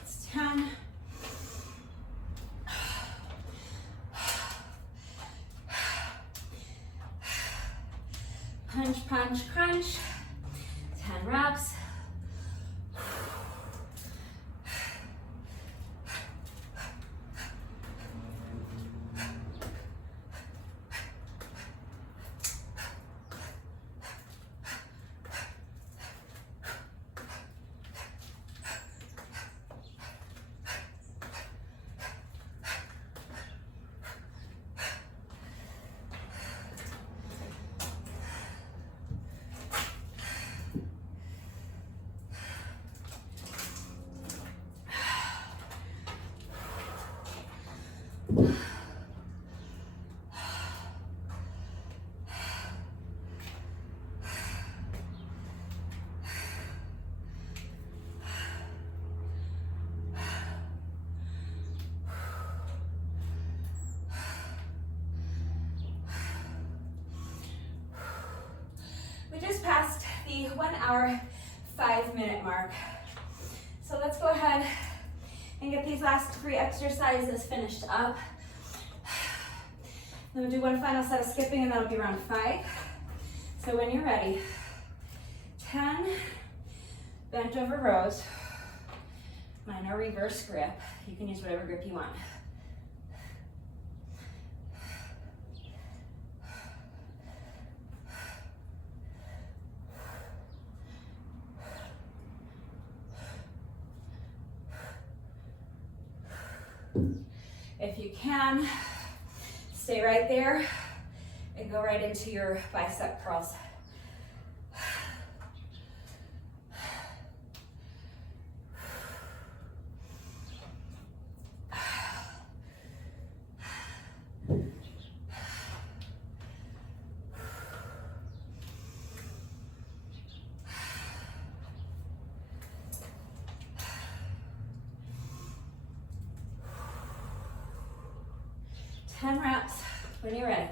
It's 10. Punch, punch, crunch. 10 reps. We just passed the 1 hour, 5 minute mark. So let's go ahead and get these last 3 exercises finished up. Then we'll do one final set of skipping and that'll be round 5. So when you're ready, 10 bent over rows. Mine are reverse grip. You can use whatever grip you want. If you can, stay right there and go right into your bicep curls. 10 reps when you're ready.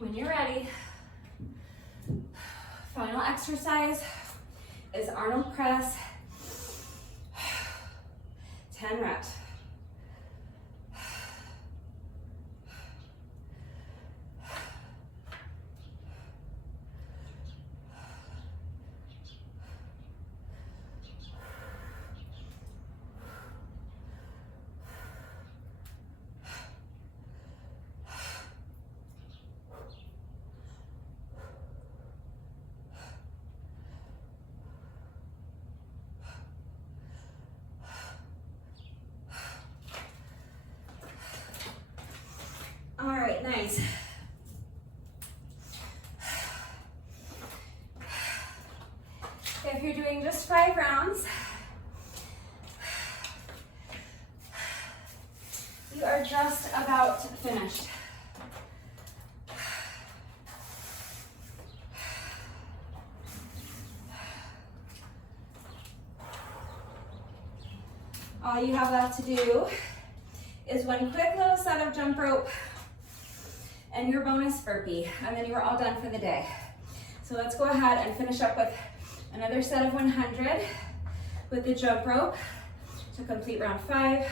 When you're ready, final exercise is Arnold press, 10 reps. All right, nice. If you're doing just 5 rounds, you are just about finished. All you have left to do is one quick little set of jump rope and your bonus burpee, and then you are all done for the day. So let's go ahead and finish up with another set of 100 with the jump rope to complete round 5.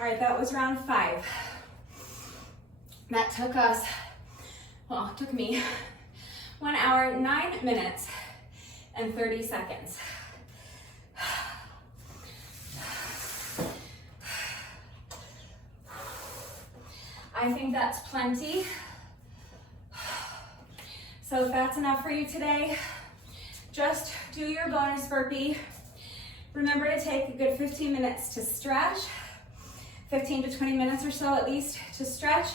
All right, that was round 5. That took us, well, it took me 1 hour, 9 minutes, and 30 seconds. I think that's plenty. So if that's enough for you today, just do your bonus burpee. Remember to take a good 15 minutes to stretch. 15 to 20 minutes or so at least to stretch,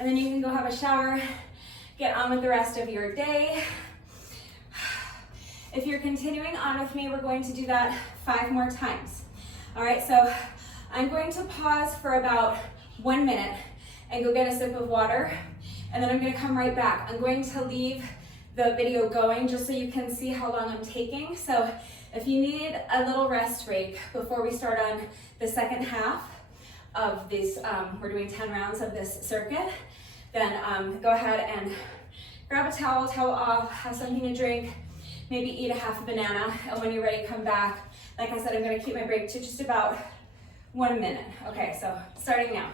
and then you can go have a shower, get on with the rest of your day. If you're continuing on with me, we're going to do that 5 more times. All right, so I'm going to pause for about 1 minute and go get a sip of water, and then I'm going to come right back. I'm going to leave the video going just so you can see how long I'm taking. So if you need a little rest break before we start on the second half of this, we're doing 10 rounds of this circuit, then go ahead and grab a towel off, have something to drink, maybe eat a half a banana, and when you're ready, come back. Like I said, I'm gonna keep my break to just about 1 minute. Okay, so starting now.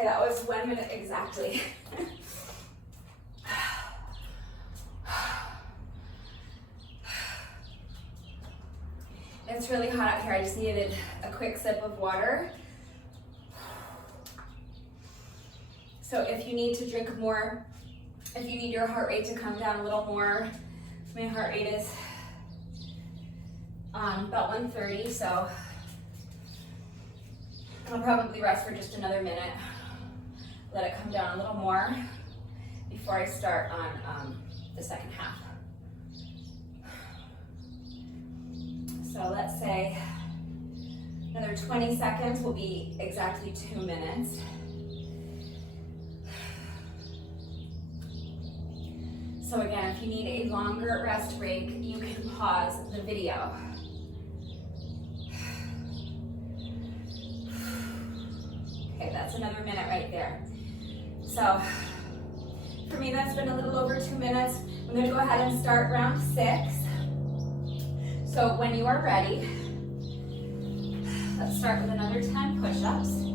Okay, that was 1 minute exactly. It's really hot out here. I just needed a quick sip of water. So if you need to drink more, if you need your heart rate to come down a little more, my heart rate is about 130, so I'll probably rest for just another minute. Let it come down a little more before I start on the second half. So let's say another 20 seconds will be exactly 2 minutes. So again, if you need a longer rest break, you can pause the video. Okay, that's another minute right there. So for me, that's been a little over 2 minutes. I'm gonna go ahead and start round 6. So when you are ready, let's start with another 10 push-ups.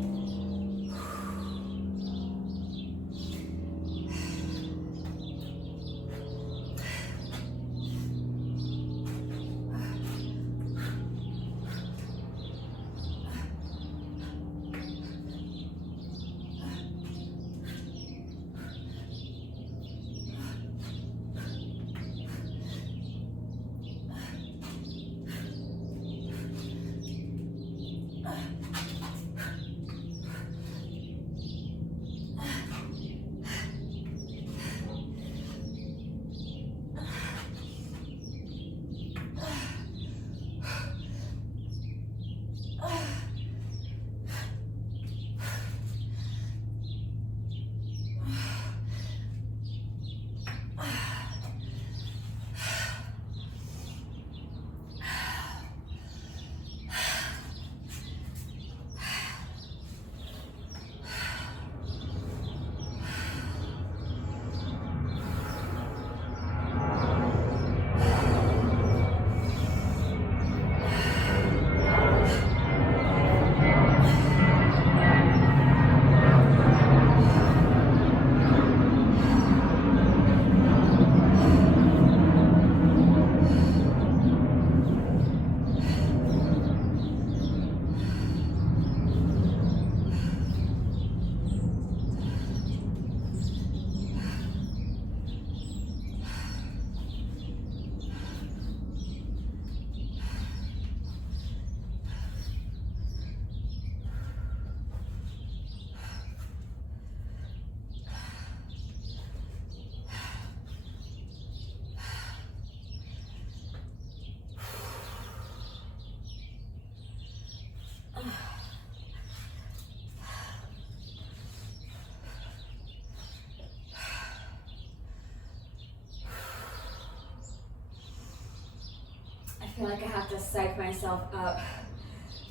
I feel like I have to psych myself up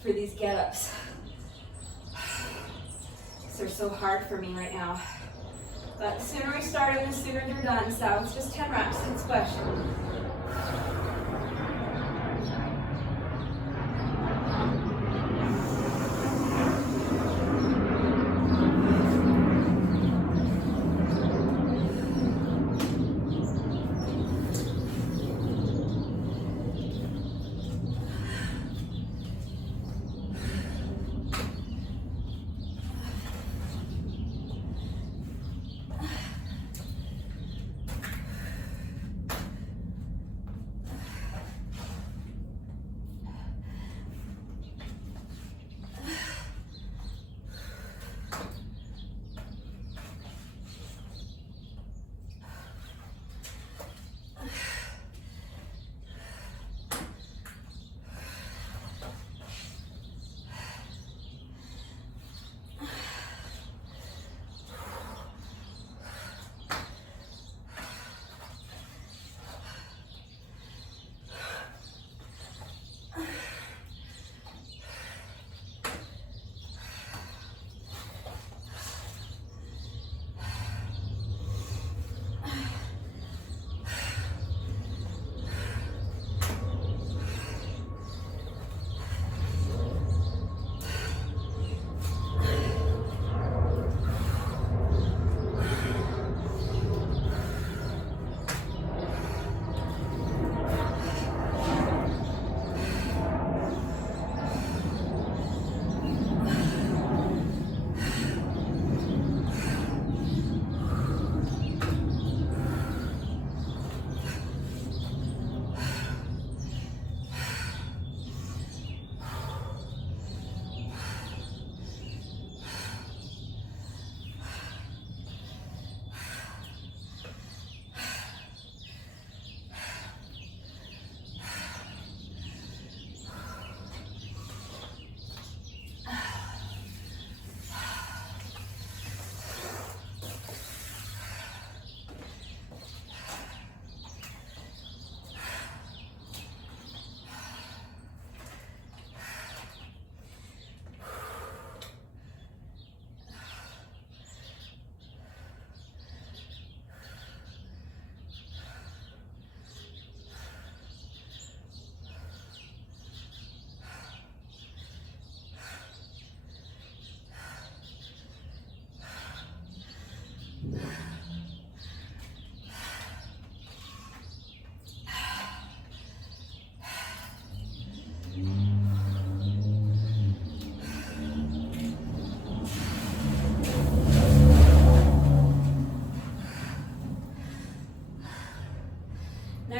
for these get-ups. They're so hard for me right now. But the sooner we start them, the sooner they're done. So it's just 10 reps. Let's push.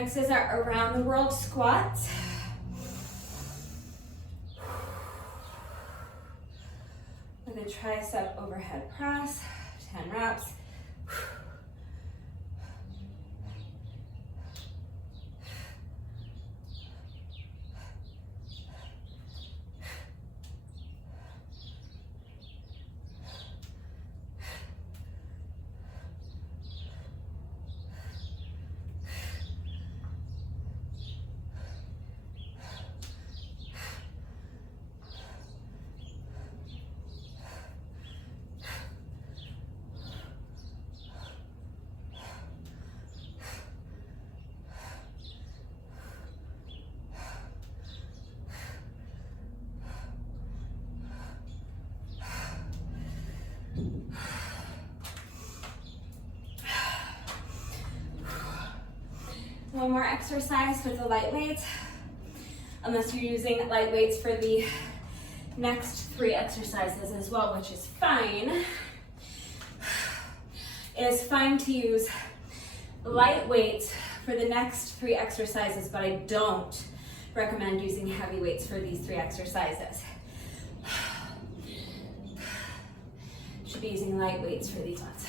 Next is our around the world squats. With a tricep overhead press, 10 reps. One more exercise with the light weights, unless you're using light weights for the next 3 exercises as well, which is fine. It is fine to use light weights for the next 3 exercises, but I don't recommend using heavy weights for these 3 exercises. Should be using light weights for these ones.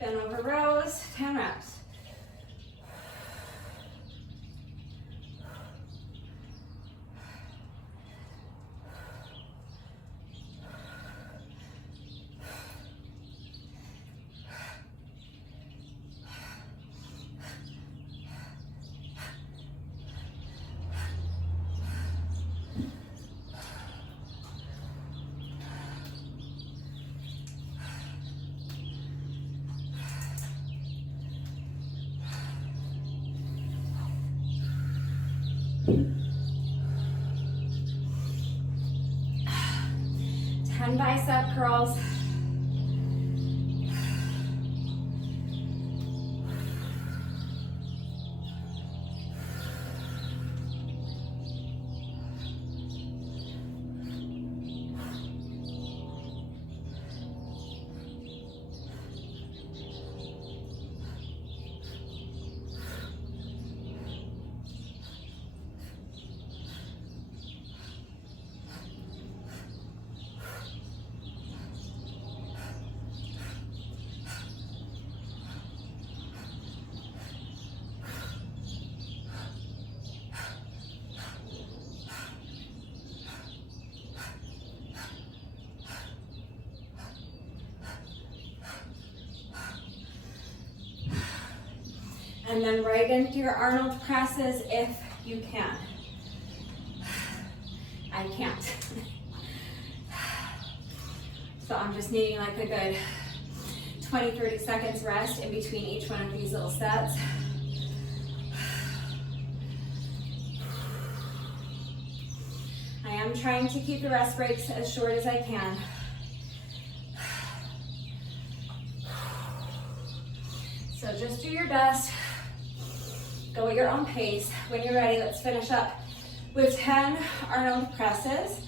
Bend over rows, 10 reps. Bicep curls. And then right into your Arnold presses if you can. I can't. So I'm just needing like a good 20-30 seconds rest in between each one of these little sets. I am trying to keep the rest breaks as short as I can. So just do your best. Go at your own pace. When you're ready, let's finish up with 10 Arnold presses.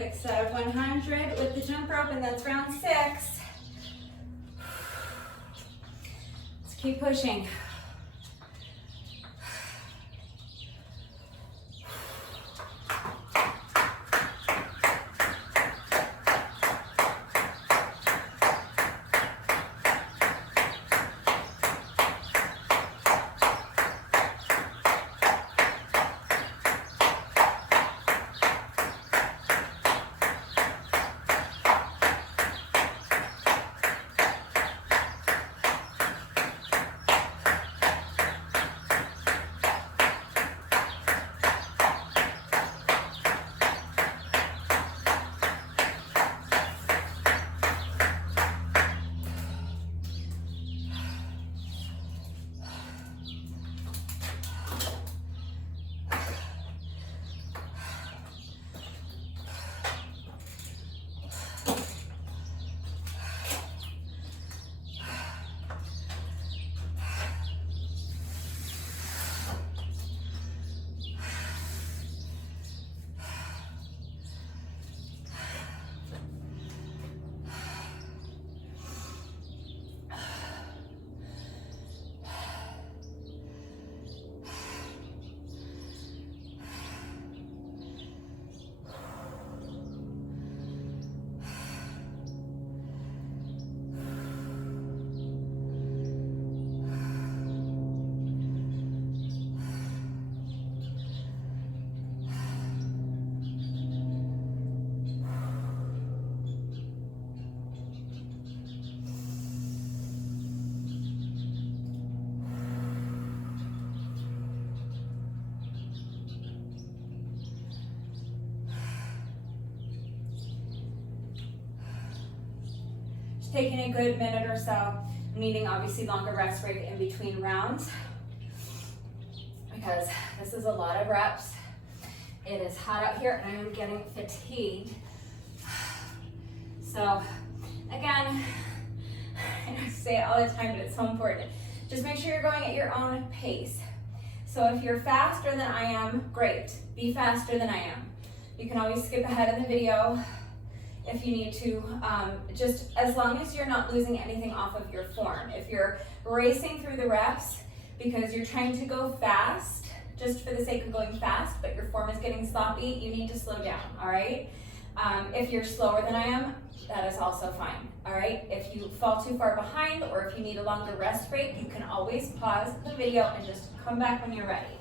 Quick set of 100 with the jump rope, and that's round 6. Let's keep pushing. Taking a good minute or so, needing obviously longer rest break in between rounds because this is a lot of reps. It is hot out here and I'm getting fatigued. So again, I say it all the time, but it's so important. Just make sure you're going at your own pace. So if you're faster than I am, great. Be faster than I am. You can always skip ahead of the video if you need to, just as long as you're not losing anything off of your form. If you're racing through the reps because you're trying to go fast, just for the sake of going fast, but your form is getting sloppy, you need to slow down, all right? If you're slower than I am, that is also fine, all right? If you fall too far behind or if you need a longer rest break, you can always pause the video and just come back when you're ready.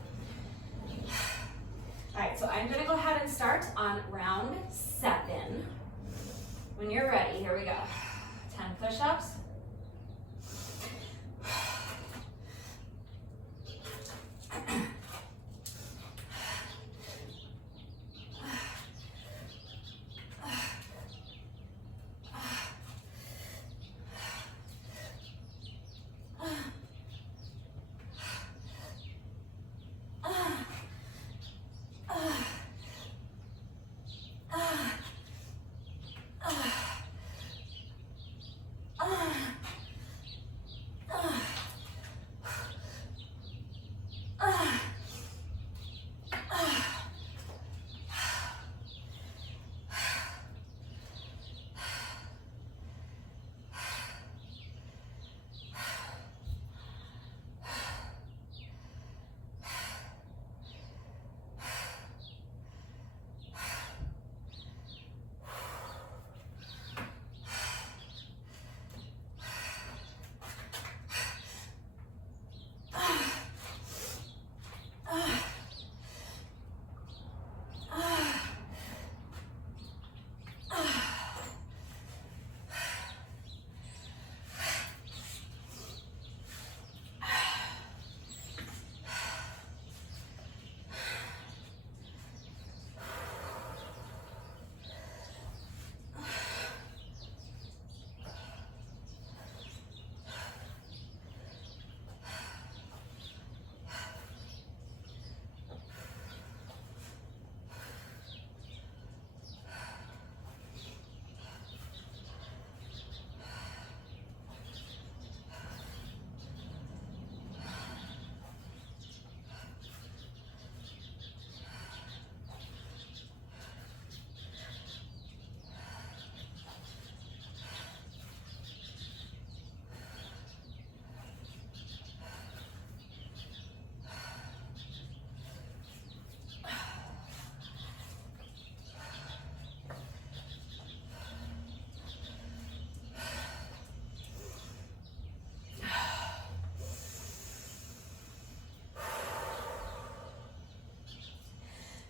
All right, so I'm gonna go ahead and start on round 7. When you're ready, here we go. 10 push-ups.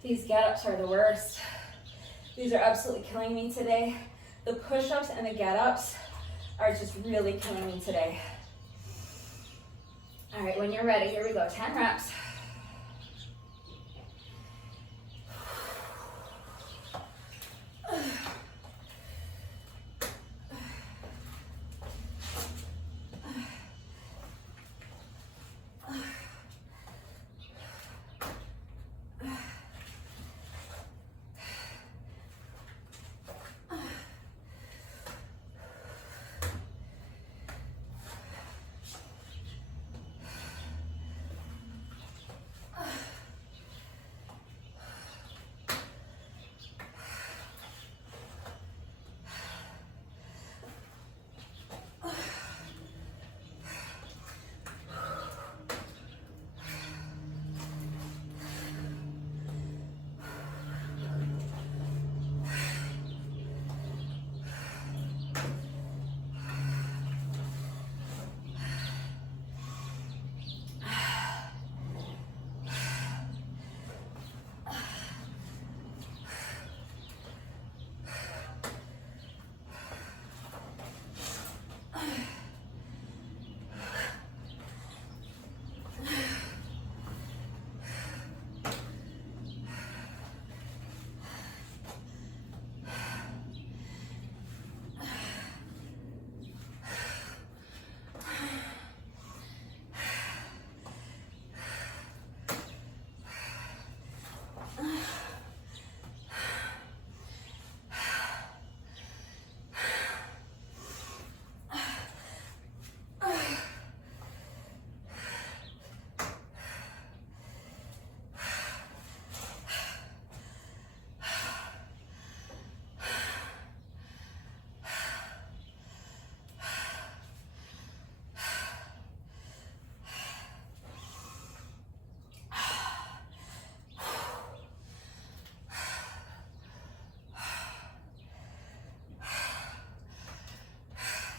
These get-ups are the worst. These are absolutely killing me today. The push-ups and the get-ups are just really killing me today. All right, when you're ready, here we go, 10 reps.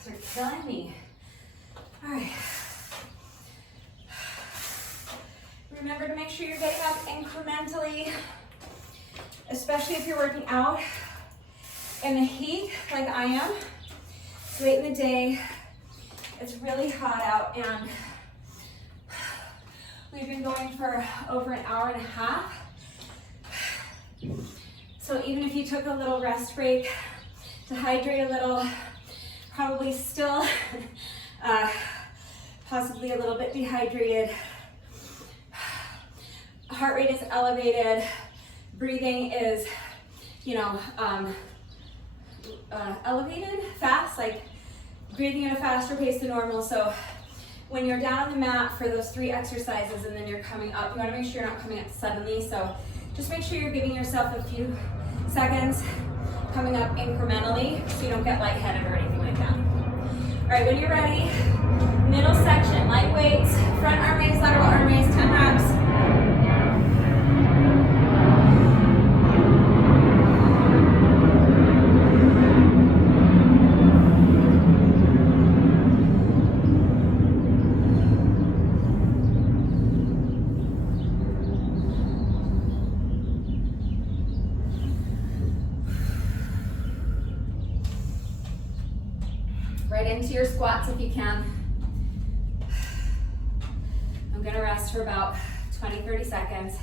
They're killing me. All right. Remember to make sure you're getting up incrementally, especially if you're working out in the heat like I am. It's late in the day. It's really hot out and we've been going for over an hour and a half. So even if you took a little rest break to hydrate a little, probably still possibly a little bit dehydrated. Heart rate is elevated. Breathing is, elevated, fast, like breathing at a faster pace than normal. So when you're down on the mat for those 3 exercises and then you're coming up, you want to make sure you're not coming up suddenly. So just make sure you're giving yourself a few seconds, coming up incrementally so you don't get lightheaded or anything like that. All right, when you're ready, middle section, light weights, front arm raise, lateral arm raise, 10 reps. Right into your squats if you can. I'm gonna rest for about 20-30 seconds.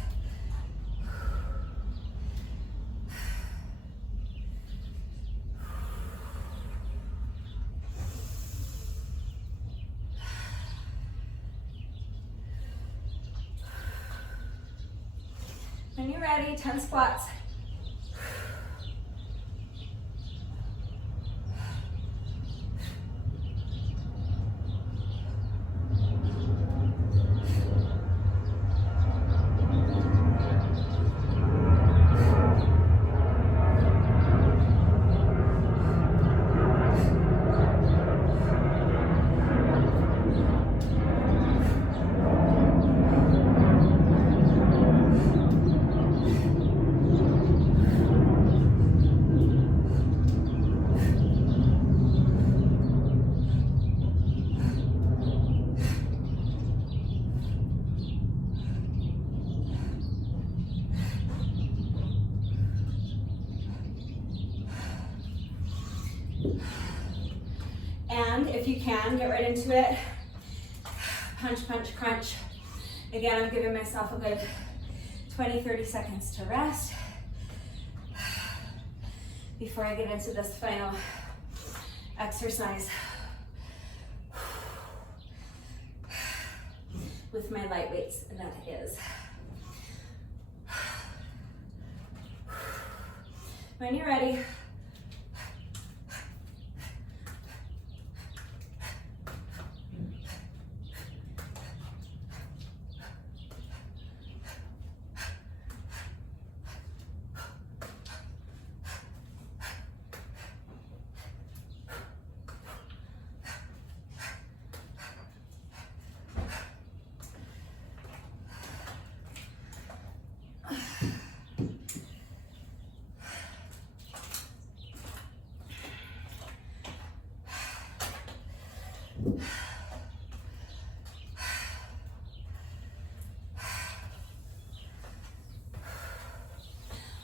When you're ready, 10 squats. And if you can, get right into it. Punch, punch, crunch. Again, I'm giving myself a good 20, 30 seconds to rest before I get into this final exercise with my light weights, and that is. When you're ready,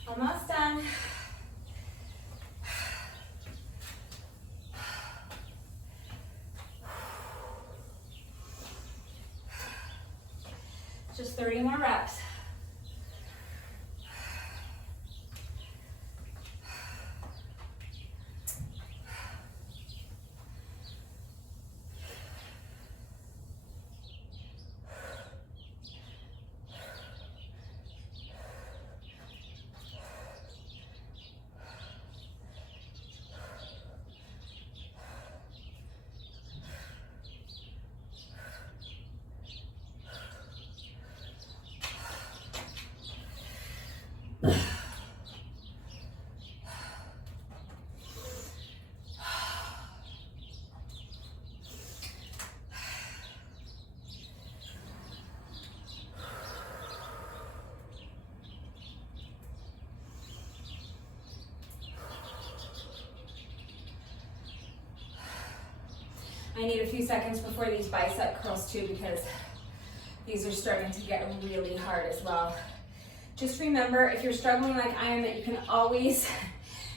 almost done. Just 30 more reps. I need a few seconds before these bicep curls too, because these are starting to get really hard as well. Just remember, if you're struggling like I am, that you can always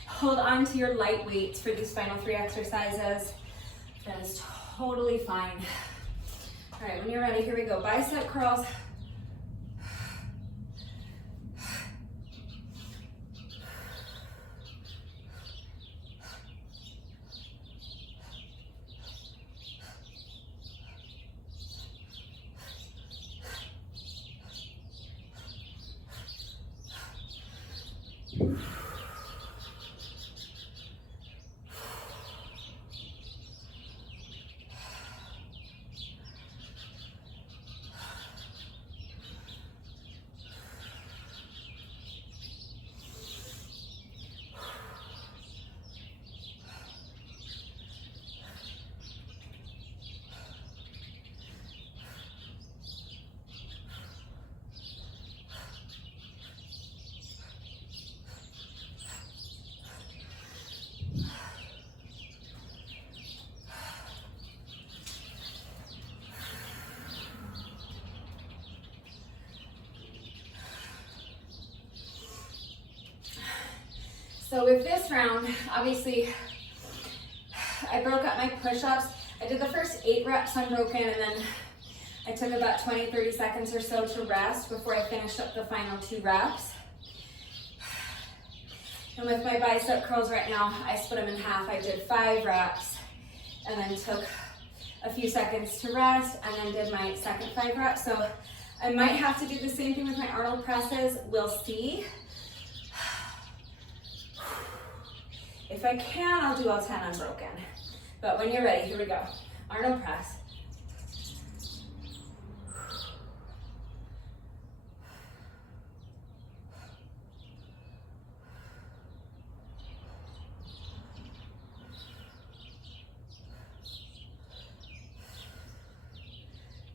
hold on to your light weights for these final 3 exercises. That is totally fine. All right, when you're ready, here we go. Bicep curls. So with this round, obviously, I broke up my push-ups. I did the first 8 reps unbroken, and then I took about 20, 30 seconds or so to rest before I finished up the final 2 reps. And with my bicep curls right now, I split them in half. I did 5 reps, and then took a few seconds to rest, and then did my second 5 reps. So I might have to do the same thing with my Arnold presses. We'll see. If I can, I'll do all 10 unbroken. But when you're ready, here we go. Arnold press.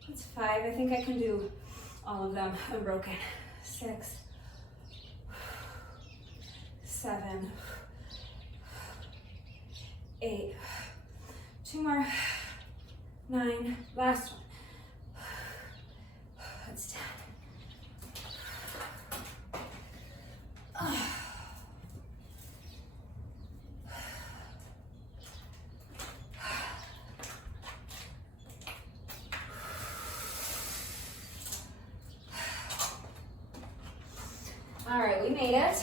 That's 5. I think I can do all of them unbroken. 6, 7, 8, 2 more, 9, last one. That's 10. All right, we made it.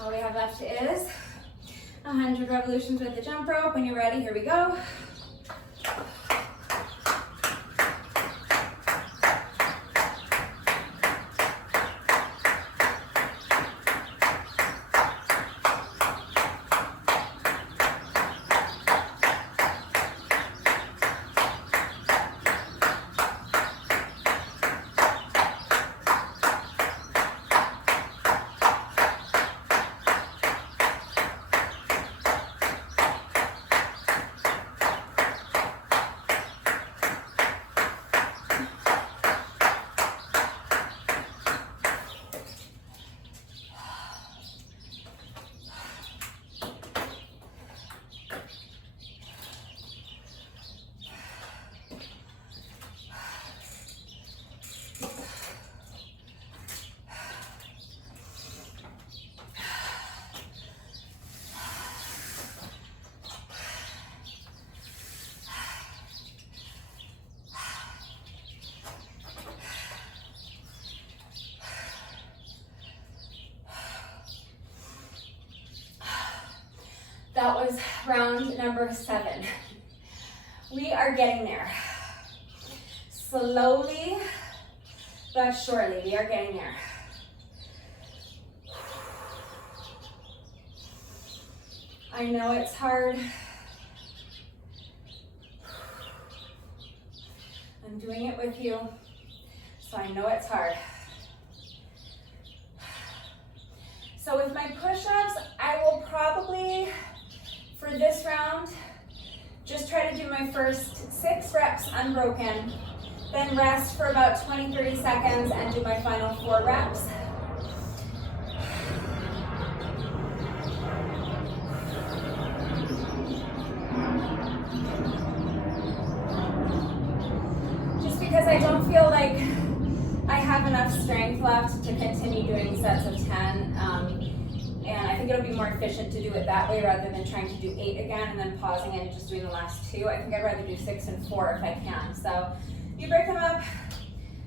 All we have left is 100 revolutions with the jump rope. When you're ready, here we go. That was round number 7. We are getting there. Slowly but surely, we are getting there. I know it's hard. I'm doing it with you, so I know it's hard. So with my push-ups, I will probably, for this round, just try to do my first 6 reps unbroken, then rest for about 20-30 seconds and do my final 4 reps. Just because I don't feel like I have enough strength left to continue doing sets of 10. And I think it'll be more efficient to do it that way rather than trying to do 8 again and then pausing and just doing the last 2. I think I'd rather do 6 and 4 if I can. So you break them up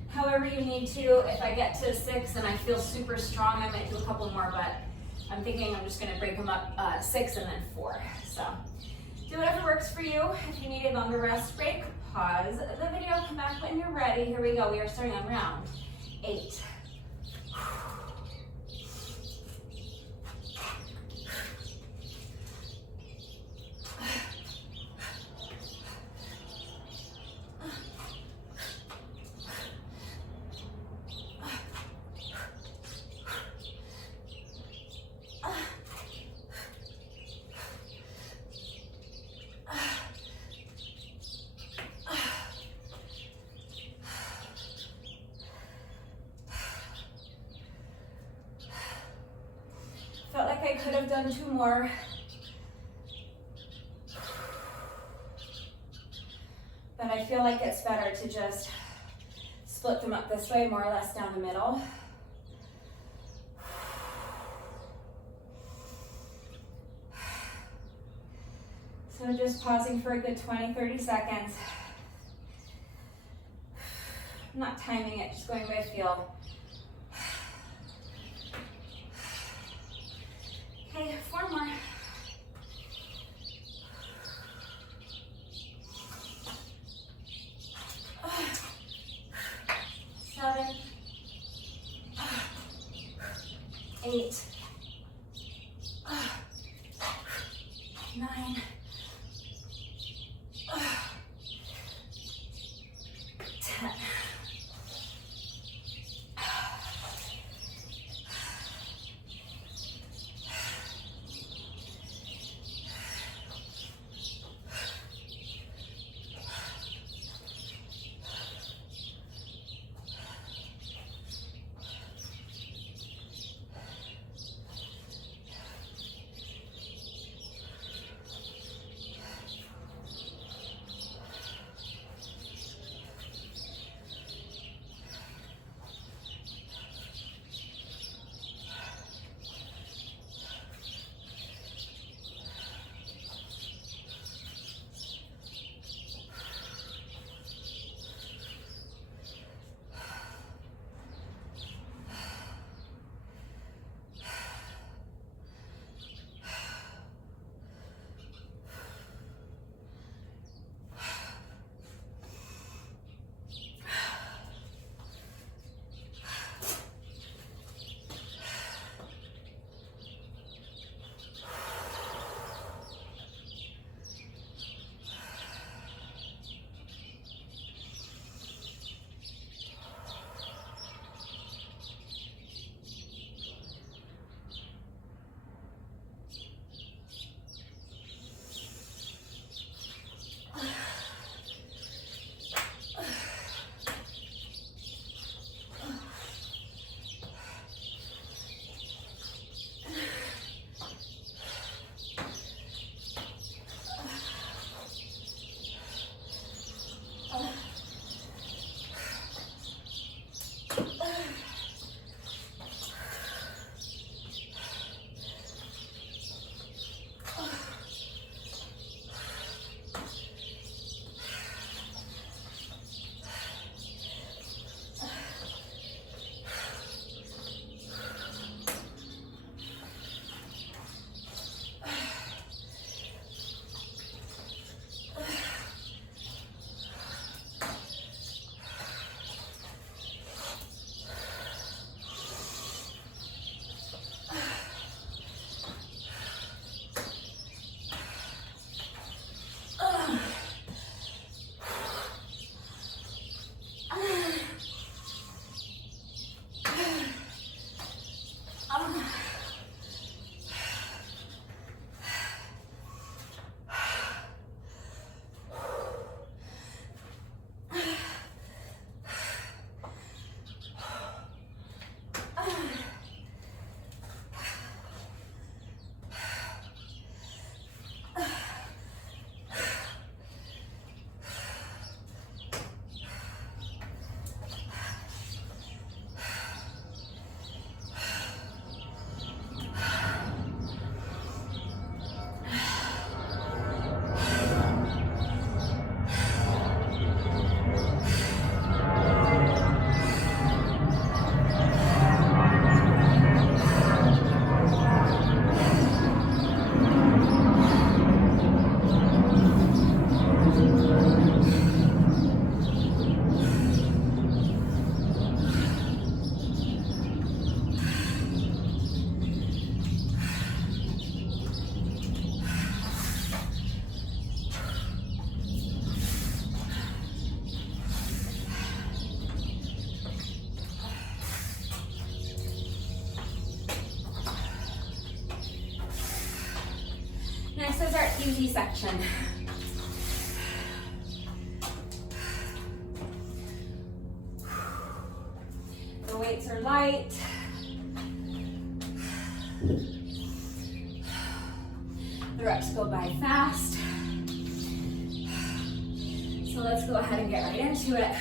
however you need to. If I get to 6 and I feel super strong, I might do a couple more, but I'm thinking I'm just gonna break them up 6 and then 4. So do whatever works for you. If you need a longer rest break, pause the video, come back when you're ready. Here we go, we are starting on round 8. Felt like I could have done 2 more. But I feel like it's better to just split them up this way, more or less down the middle. So just pausing for a good 20-30 seconds. I'm not timing it, just going by feel. Okay, 4 more. 7, 8, 9, 10. easy section. The weights are light. The reps go by fast. So let's go ahead and get right into it.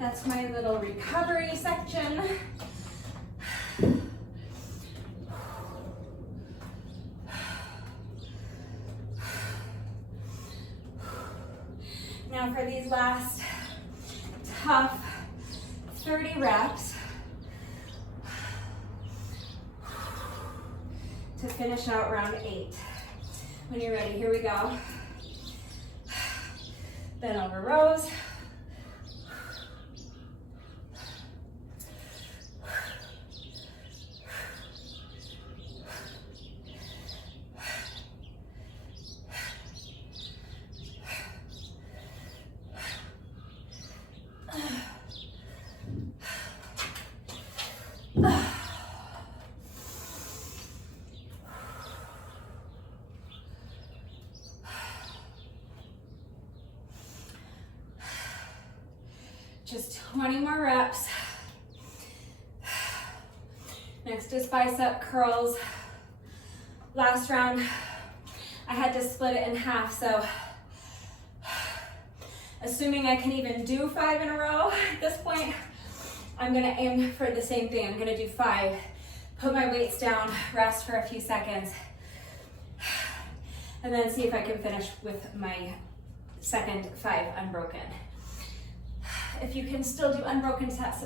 That's my little recovery section. Now for these last tough 30 reps to finish out round 8. When you're ready, here we go. Bend over rows. Just 20 more reps. Next is bicep curls. Last round, I had to split it in half, so assuming I can even do 5 in a row at this point, I'm gonna aim for the same thing. I'm gonna do 5, put my weights down, rest for a few seconds, and then see if I can finish with my second 5 unbroken. If you can still do unbroken sets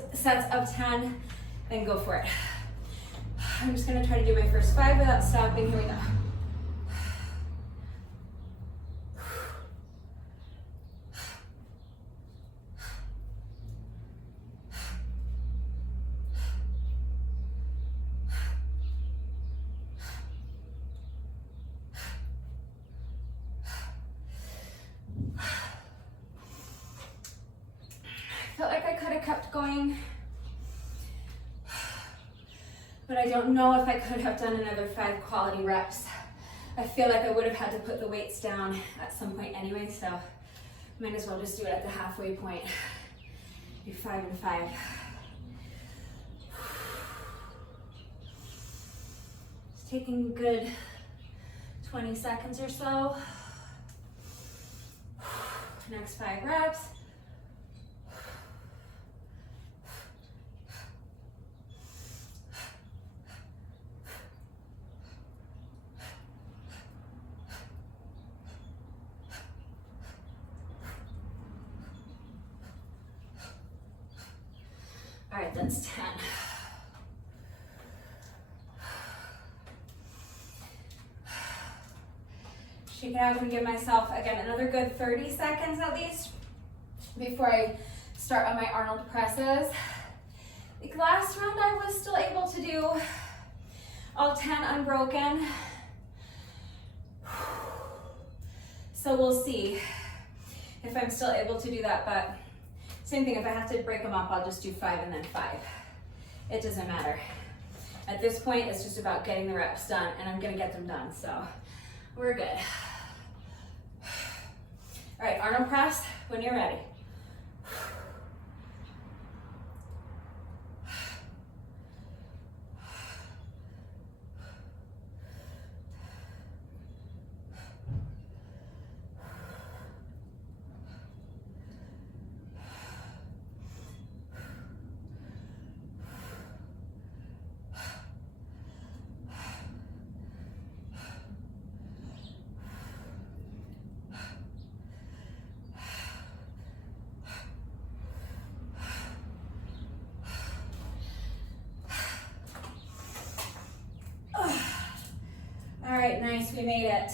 of 10, then go for it. I'm just gonna try to do my first 5 without stopping. Here we go. Felt like I could have kept going, but I don't know if I could have done another 5 quality reps. I feel like I would have had to put the weights down at some point anyway, so might as well just do it at the halfway point. Do 5 and 5. Taking a good 20 seconds or so. Next 5 reps. All right, that's 10. Shake it out and give myself, again, another good 30 seconds at least before I start on my Arnold presses. Like last round, I was still able to do all 10 unbroken. So we'll see if I'm still able to do that, but same thing, if I have to break them up, I'll just do 5 and then 5. It doesn't matter. At this point, it's just about getting the reps done, and I'm gonna get them done, so we're good. All right, Arnold press when you're ready. All right, nice, we made it.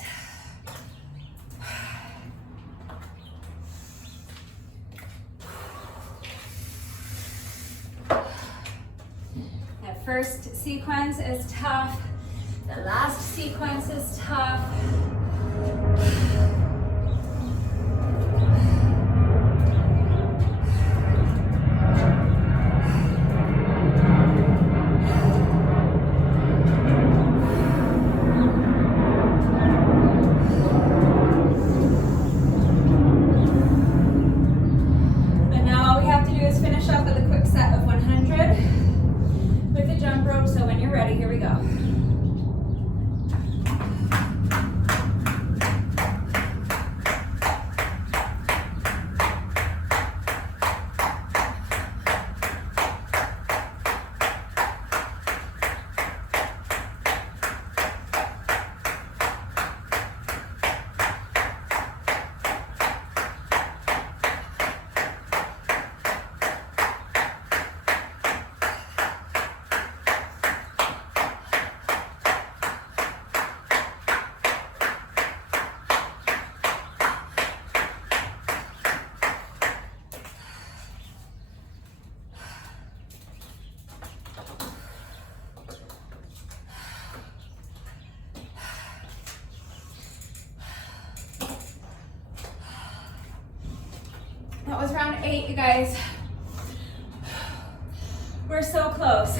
That first sequence is tough. The last sequence is tough. That was round 8, you guys. We're so close.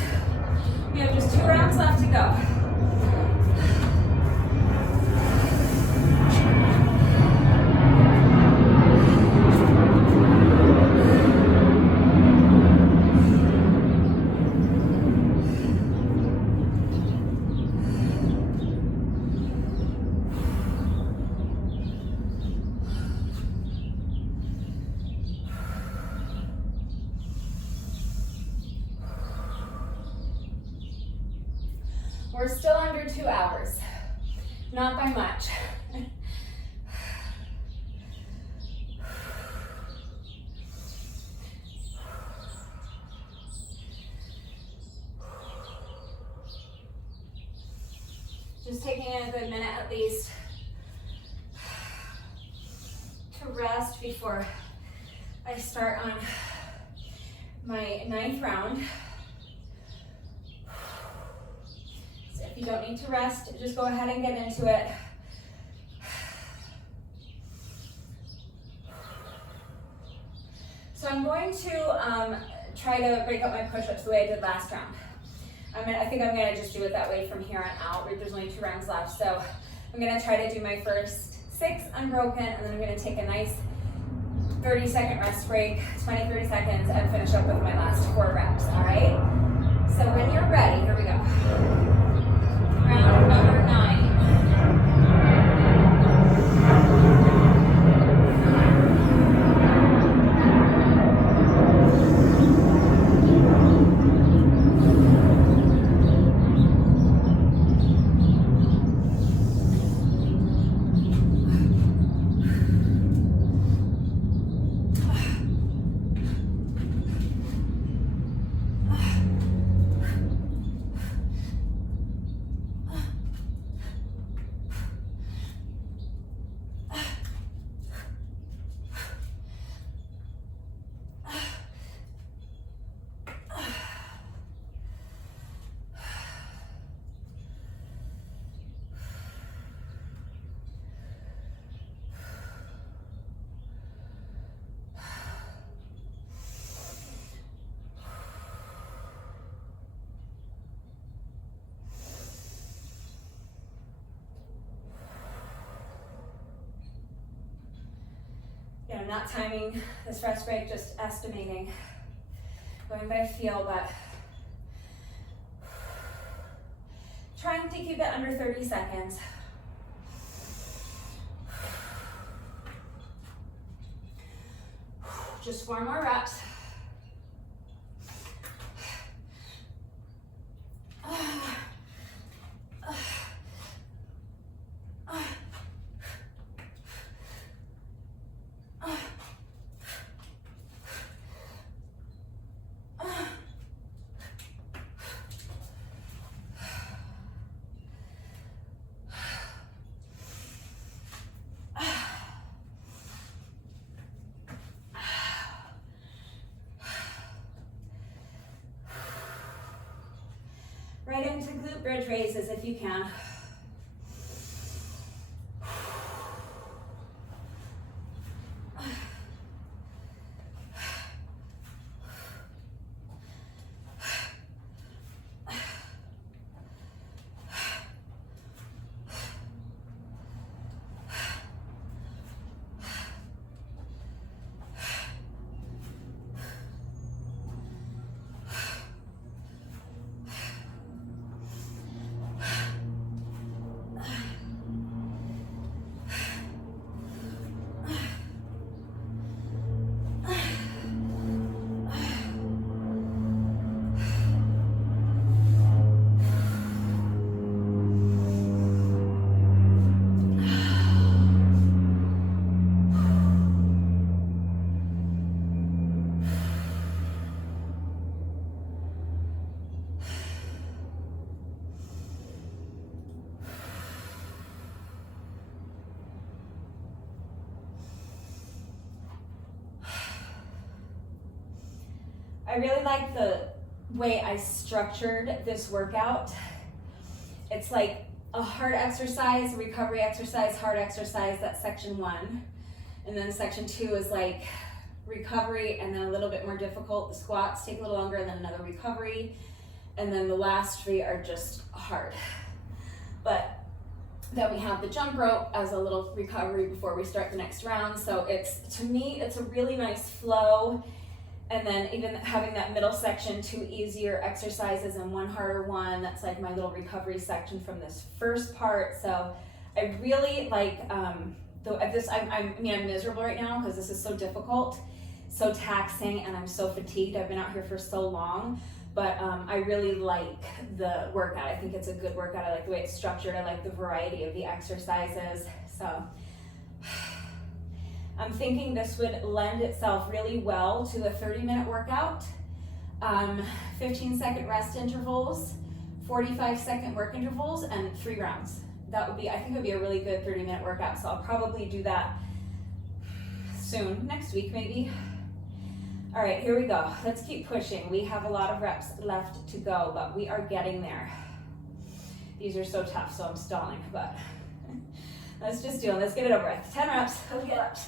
We have just 2 rounds left to go. We're still under 2 hours, not by much. Just taking a good minute at least to rest before I start on my 9th round. If you don't need to rest, just go ahead and get into it. So I'm going to try to break up my push-ups the way I did last round. I think I'm gonna just do it that way from here on out. There's only 2 rounds left, so I'm gonna try to do my first 6 unbroken, and then I'm gonna take a nice 30-second rest break, 20-30 seconds, and finish up with my last 4 reps, all right? So when you're ready, here we go. Round number 9. I'm not timing this rest break, just estimating, going by feel, but trying to keep it under 30 seconds. Just 4 more reps. Right into glute bridge raises if you can. I really like the way I structured this workout. It's like a hard exercise, recovery exercise, hard exercise, that's section 1. And then section 2 is like recovery and then a little bit more difficult. The squats take a little longer and then another recovery. And then the last 3 are just hard. But then we have the jump rope as a little recovery before we start the next round. So it's, to me, it's a really nice flow. And then even having that middle section, 2 easier exercises and 1 harder one, that's like my little recovery section from this first part. So I really like I'm miserable right now because this is so difficult, so taxing, and I'm so fatigued. I've been out here for so long, but I really like the workout. I think it's a good workout. I like the way it's structured. I like the variety of the exercises. So I'm thinking this would lend itself really well to a 30-minute workout, 15-second rest intervals, 45-second work intervals, and 3 rounds. That would be, I think it would be a really good 30-minute workout, so I'll probably do that soon, next week maybe. All right, here we go. Let's keep pushing. We have a lot of reps left to go, but we are getting there. These are so tough, so I'm stalling, but let's just do it. Let's get it over with. 10 reps, let's get reps.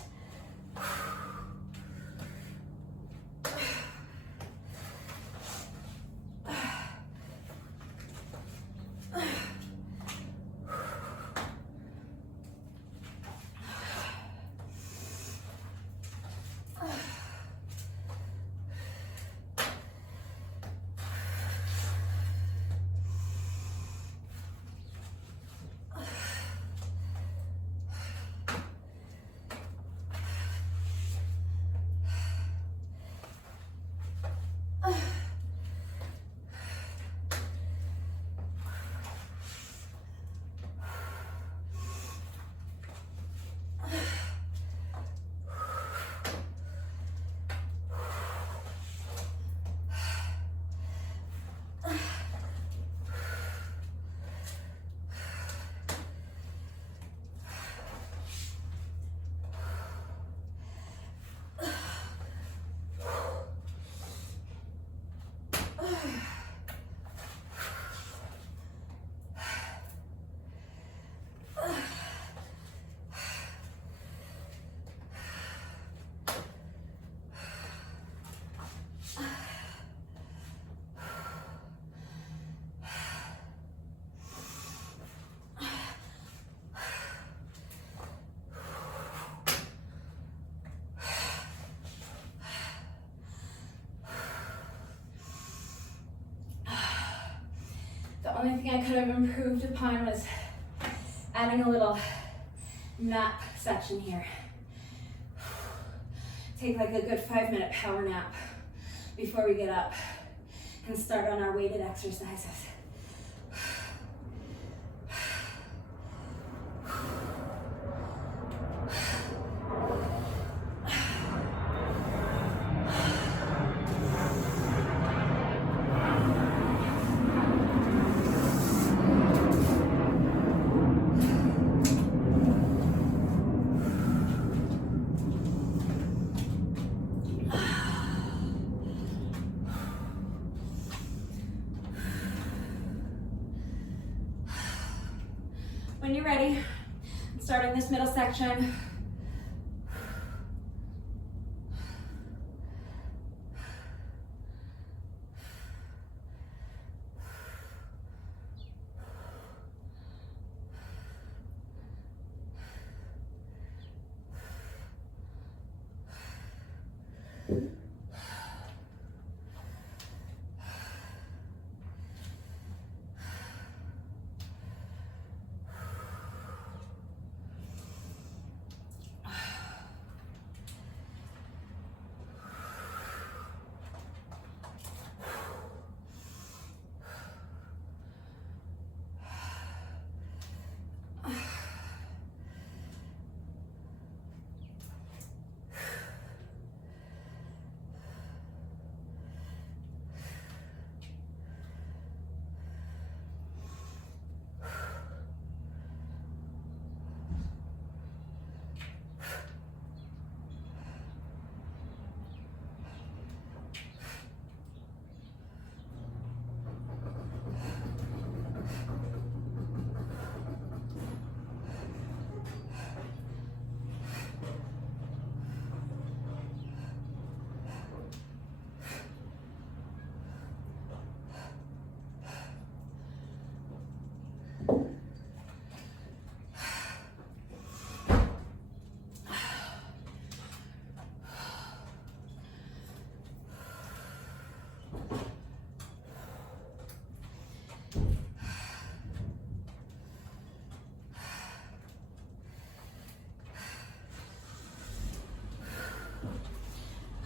Only thing I could have improved upon was adding a little nap section here. Take like a good 5-minute power nap before we get up and start on our weighted exercises. When you're ready, starting this middle section.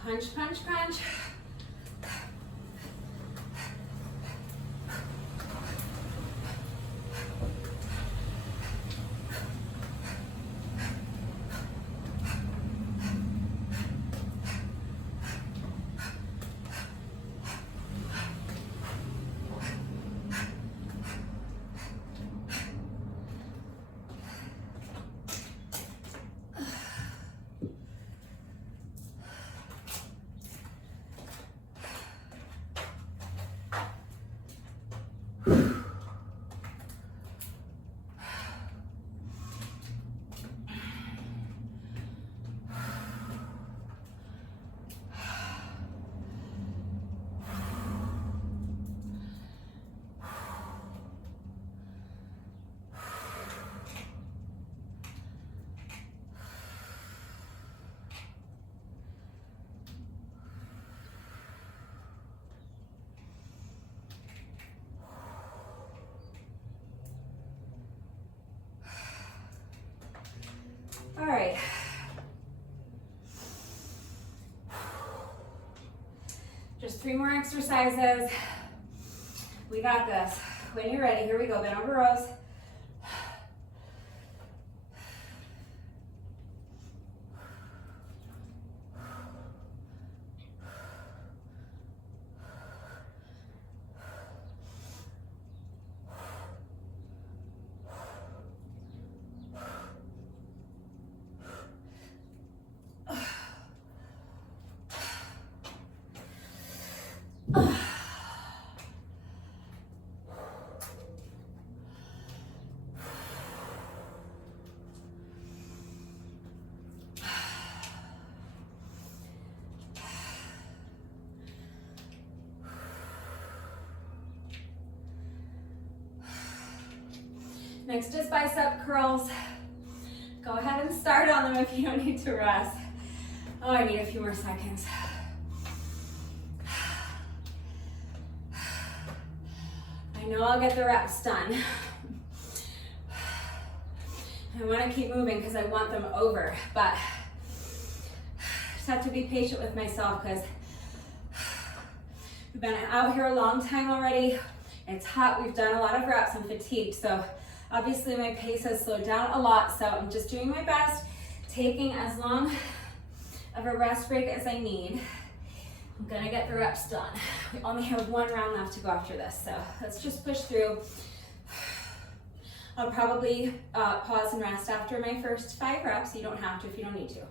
Crunch, crunch, crunch. All right. Just 3 more exercises. We got this. When you're ready, here we go. Bend over rows. Next is bicep curls. Go ahead and start on them if you don't need to rest. Oh, I need a few more seconds. I I know I'll get the reps done. I want to keep moving because I want them over, but I just have to be patient with myself because we've been out here a long time already. It's hot, we've done a lot of reps, I'm fatigued, so obviously my pace has slowed down a lot, so I'm just doing my best, taking as long of a rest break as I need. I'm gonna get the reps done. We only have one round left to go after this, so let's just push through. I'll probably pause and rest after my first 5 reps. You don't have to if you don't need to.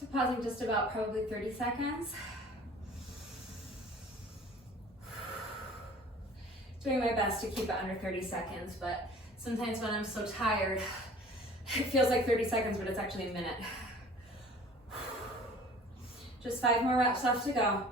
So pausing just about probably 30 seconds. Doing my best to keep it under 30 seconds, but sometimes when I'm so tired, it feels like 30 seconds, but it's actually a minute. Just 5 more reps left to go.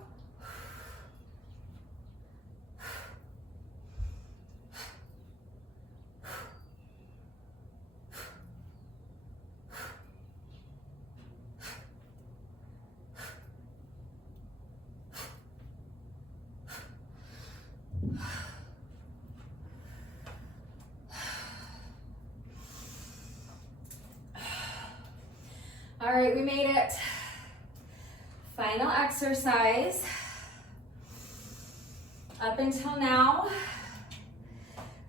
All right, we made it. Final exercise. Up until now,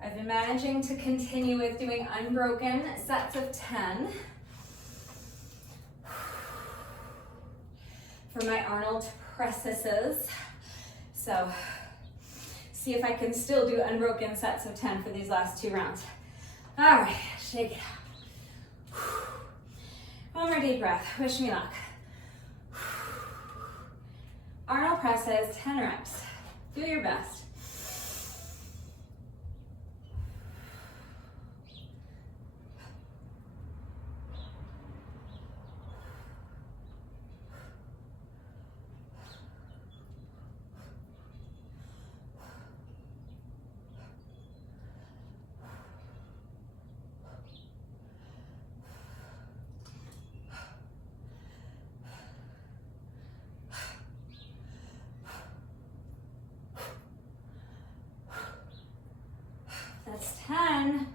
I've been managing to continue with doing unbroken sets of 10. For my Arnold presses. So, see if I can still do unbroken sets of 10 for these last 2 rounds. All right, shake it out. One more deep breath, wish me luck. Arnold presses, 10 reps. Do your best. That's 10.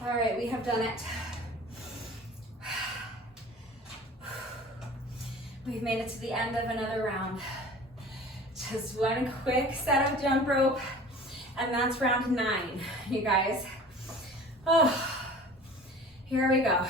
All right, we have done it. We've made it to the end of another round. Just one quick set of jump rope, and that's round 9, you guys. Oh, here we go.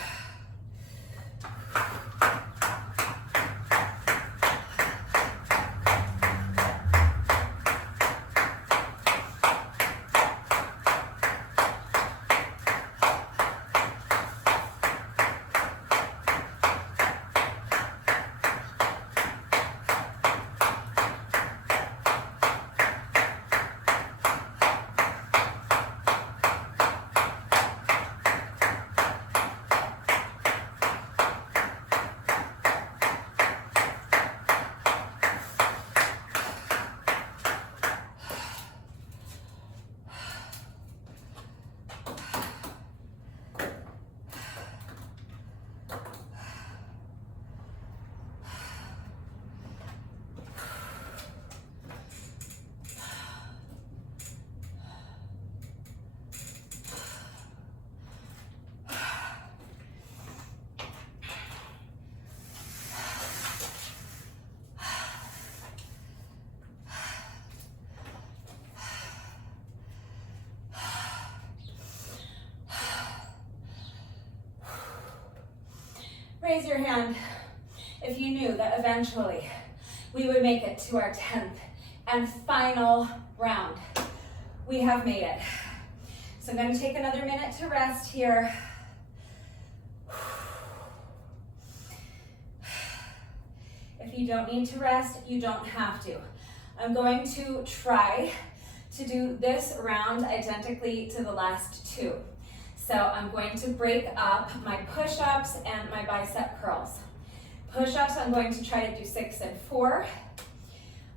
your hand if you knew that eventually we would make it to our 10th and final round. We have made it. So I'm going to take another minute to rest here. If you don't need to rest, you don't have to. I'm going to try to do this round identically to the last two. So I'm going to break up my push-ups and my bicep curls. Push-ups, I'm going to try to do 6 and 4.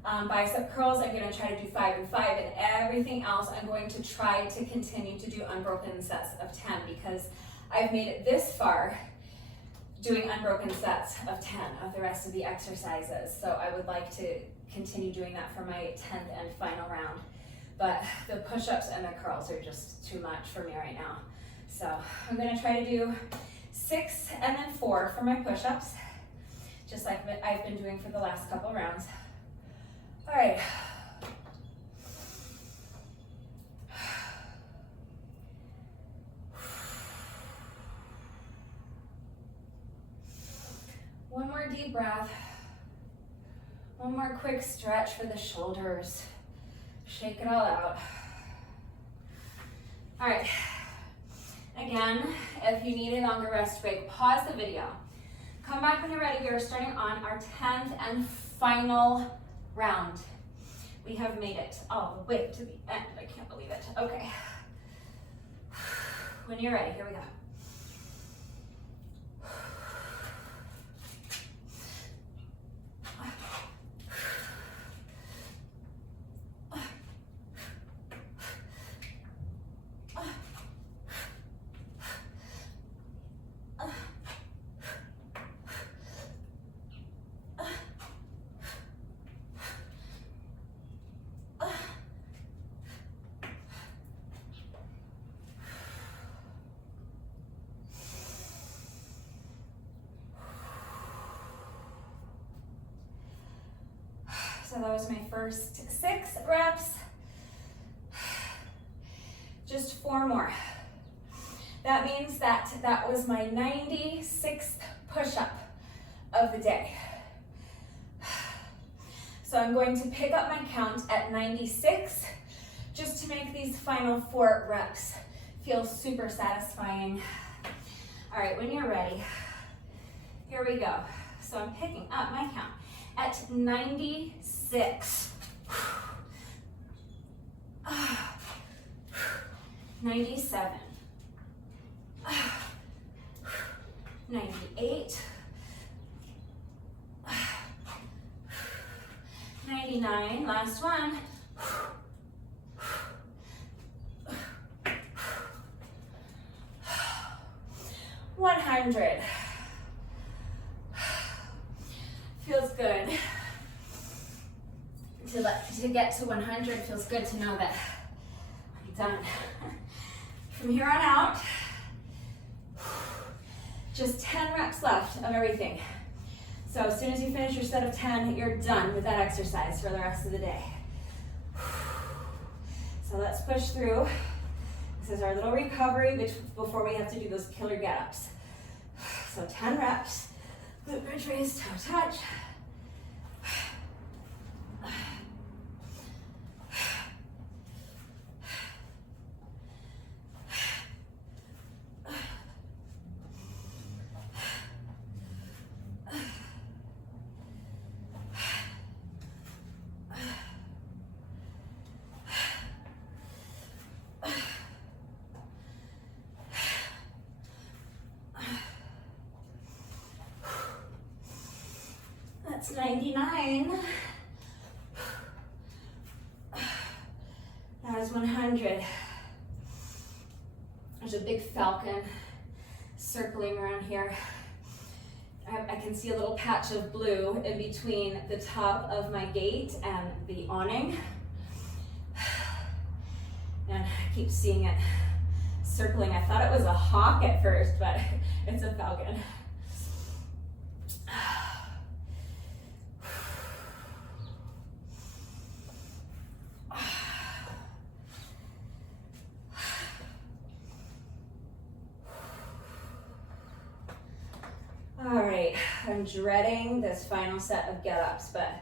Bicep curls, I'm going to try to do 5 and 5, and everything else I'm going to try to continue to do unbroken sets of 10 because I've made it this far doing unbroken sets of 10 of the rest of the exercises. So I would like to continue doing that for my 10th and final round. But the push-ups and the curls are just too much for me right now. So I'm going to try to do 6 and then 4 for my push-ups, just like I've been doing for the last couple rounds. All right. One more deep breath. One more quick stretch for the shoulders. Shake it all out. All right. Again, if you need a longer rest break, pause the video. Come back when you're ready. We are starting on our 10th and final round. We have made it all the way to the end. I can't believe it. Okay. When you're ready, here we go. So that was my first 6 reps. Just 4 more. That means that that was my 96th push-up of the day. So I'm going to pick up my count at 96 just to make these final 4 reps feel super satisfying. All right, when you're ready, here we go. So I'm picking up my count at 96. 97. 98. 99, last one. 100. Feels good. To get to 100 feels good to know that I'm done. From here on out, just 10 reps left of everything. So as soon as you finish your set of 10, you're done with that exercise for the rest of the day. So let's push through. This is our little recovery before we have to do those killer get-ups. So 10 reps, glute bridge raise, toe touch. That's 99. That is 100. There's a big falcon circling around here. I can see a little patch of blue in between the top of my gate and the awning. And I keep seeing it circling. I thought it was a hawk at first, but it's a falcon. All right, I'm dreading this final set of get-ups, but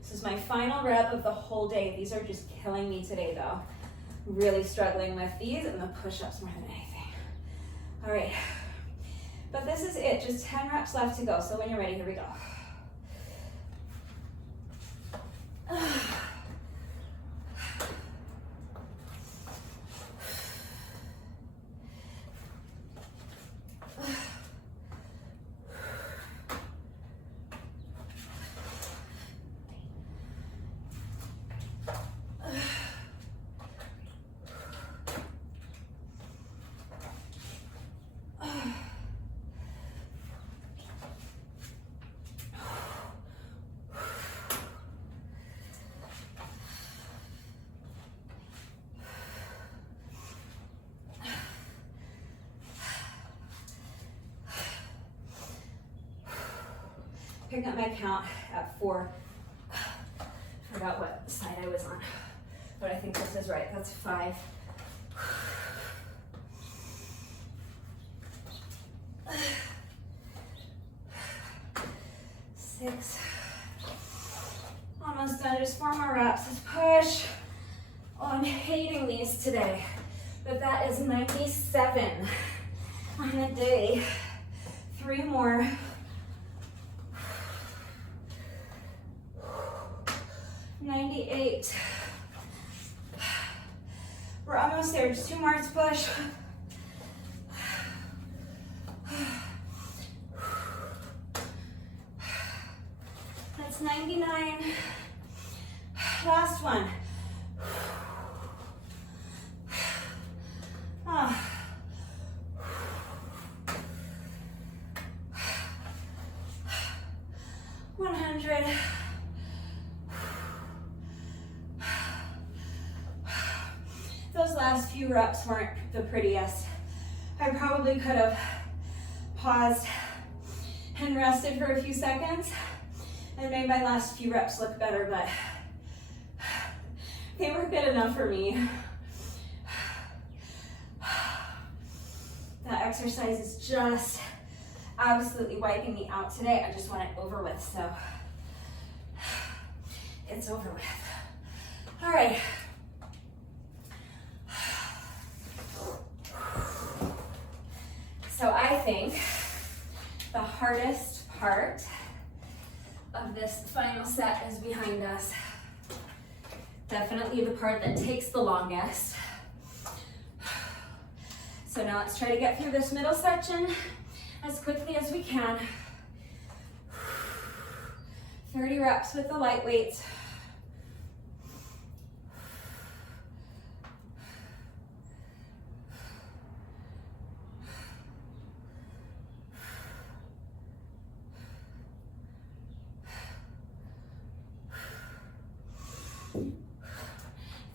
this is my final rep of the whole day. These are just killing me today though. Really struggling with these and the push-ups more than anything. All right, but this is it, just 10 reps left to go. So when you're ready, here we go. Pick up my count at 4. Forgot what side I was on, but I think this is right. That's 5. 6. Almost done. Just 4 more reps. Let's push. Oh, I'm hating these today, but that is 97 on the day. 3 more. 98. We're almost there. Just 2 more to push. That's 99. Last one. Oh. 100. Those last few reps weren't the prettiest. I probably could have paused and rested for a few seconds and made my last few reps look better, but they were good enough for me. That exercise is just absolutely wiping me out today. I just want it over with, so it's over with. All right. So I think the hardest part of this final set is behind us. Definitely the part that takes the longest. So now let's try to get through this middle section as quickly as we can. 30 reps with the light weights.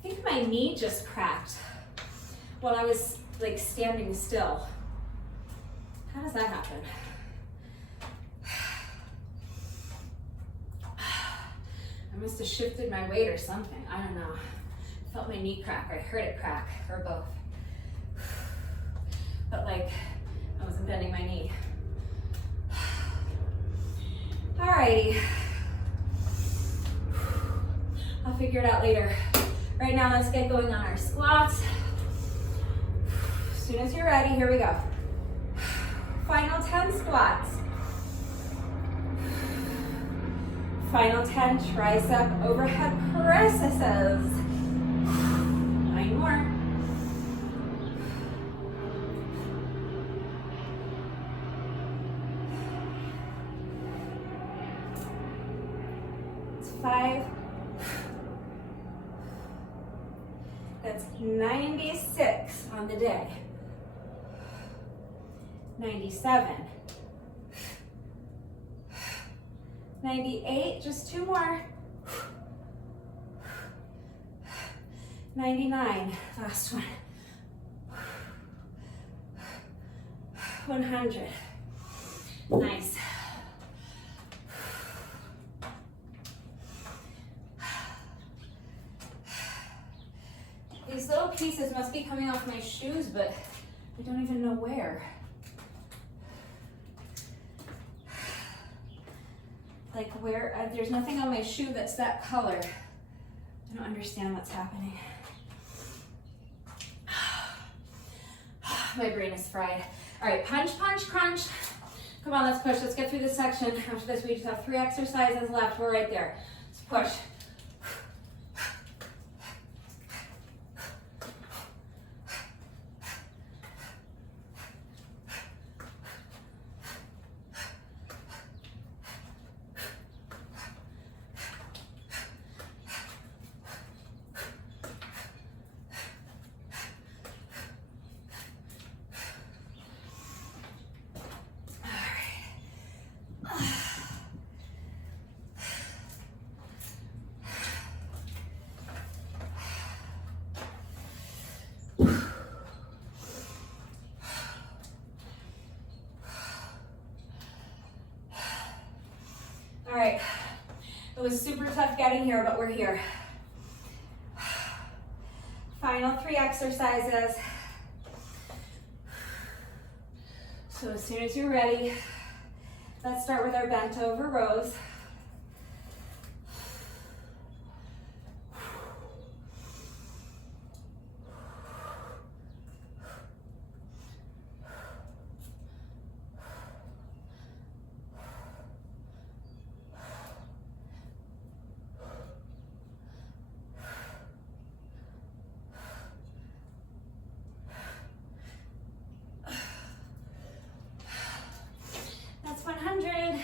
I think my knee just cracked while I was like standing still. How does that happen? I must have shifted my weight or something. I don't know. I felt my knee crack, or I heard it crack, or both. But like, I wasn't bending my knee. Alrighty. I'll figure it out later. Right now, let's get going on our squats. As soon as you're ready, here we go. Final 10 squats. Final 10 tricep overhead presses. 9 more. It's 5. That's 96 on the day. 97. 98, just 2 more. 99, last one. 100. Nice. These little pieces must be coming off my shoes, but I don't even know where. where, there's nothing on my shoe that's that color. I don't understand what's happening. My brain is fried. All right, punch, punch, crunch. Come on, let's push. Let's get through this section. After this, we just have 3 exercises left. We're right there. Let's push. All right, it was super tough getting here, but we're here. Final 3 exercises. So as soon as you're ready, let's start with our bent over rows. That's 100.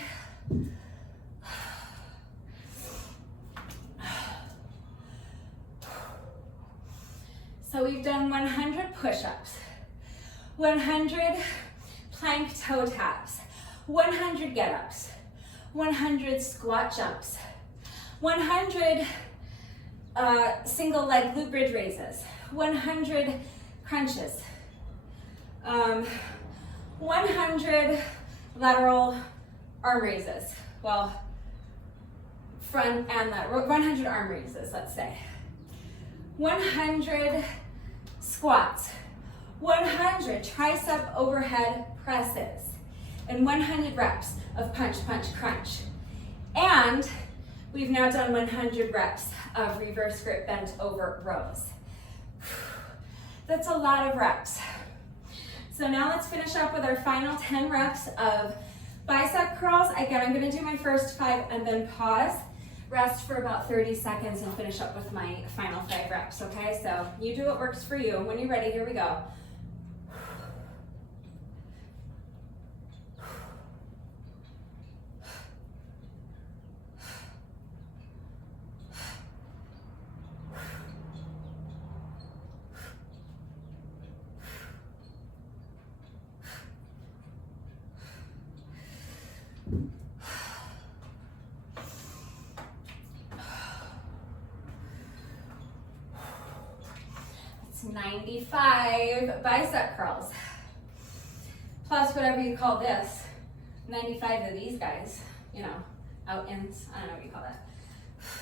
So we've done 100 push-ups, 100 plank toe taps, 100 get-ups, 100 squat jumps, 100 single leg glute bridge raises, 100 crunches, 100 lateral arm raises. Well, front and lateral, 100 arm raises, let's say. 100 squats, 100 tricep overhead presses, and 100 reps of punch, punch, crunch. And we've now done 100 reps of reverse grip bent over rows. That's a lot of reps. So now let's finish up with our final 10 reps of bicep curls. Again, I'm gonna do my first 5 and then pause, rest for about 30 seconds and finish up with my final 5 reps, okay? So you do what works for you. When you're ready, here we go. It's 95 bicep curls, plus whatever you call this, 95 of these guys, you know, out-ins, I don't know what you call that.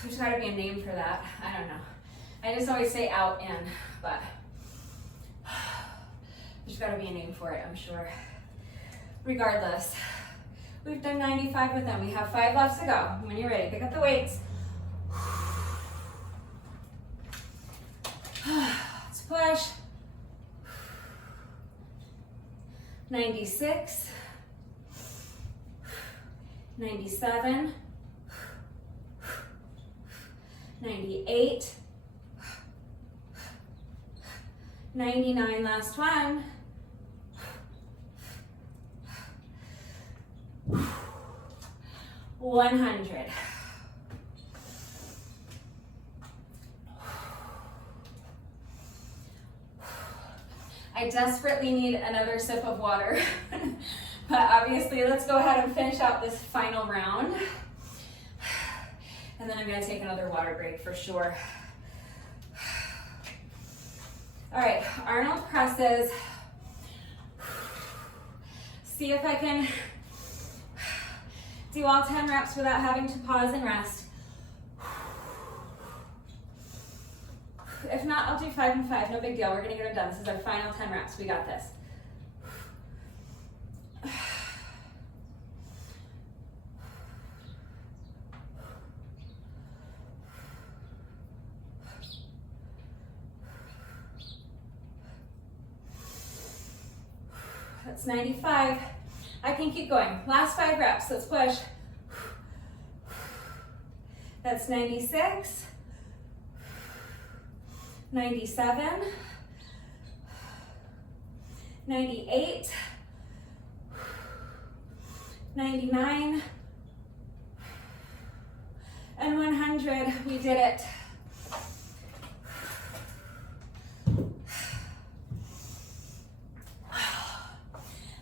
There's gotta be a name for that, I don't know. I just always say out-in, but there's gotta be a name for it, I'm sure. Regardless, we've done 95 with them. We have 5 left to go. When you're ready, pick up the weights. Let's push. 96, 97, 98, 99, last one. 100. I desperately need another sip of water, but obviously let's go ahead and finish out this final round. And then I'm gonna take another water break for sure. All right, Arnold presses. See if I can do all 10 reps without having to pause and rest. If not, I'll do 5 and 5, no big deal. We're gonna get it done. This is our final 10 reps. We got this. That's 95. I can keep going. Last 5 reps, let's push. That's 96, 97, 98, 99, and 100. We did it.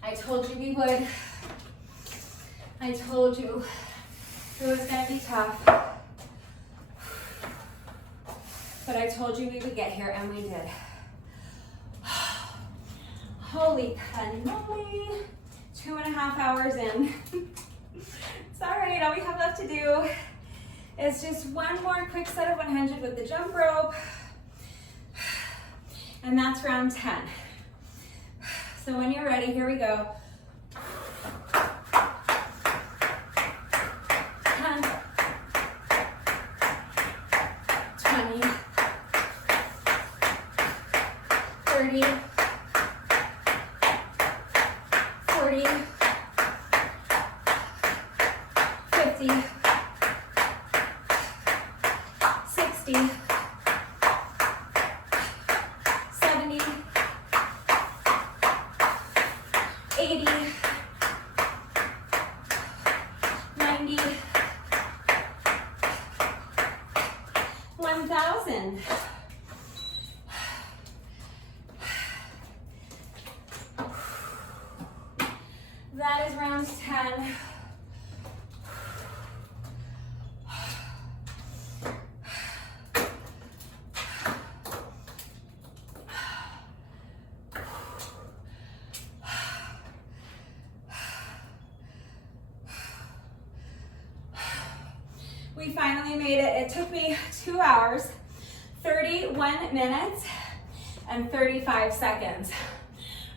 I told you we would. I told you it was gonna be tough. But I told you we would get here, and we did. Holy cannoli. 2.5 hours in. It's all right, all we have left to do is just one more quick set of 100 with the jump rope. And that's round 10. So when you're ready, here we go. 10, 20, 30, 40, 50, 60, 70, 80, 90, 1,000. That is round 10. We finally made it. It took me 2 hours, 31 minutes, and 35 seconds.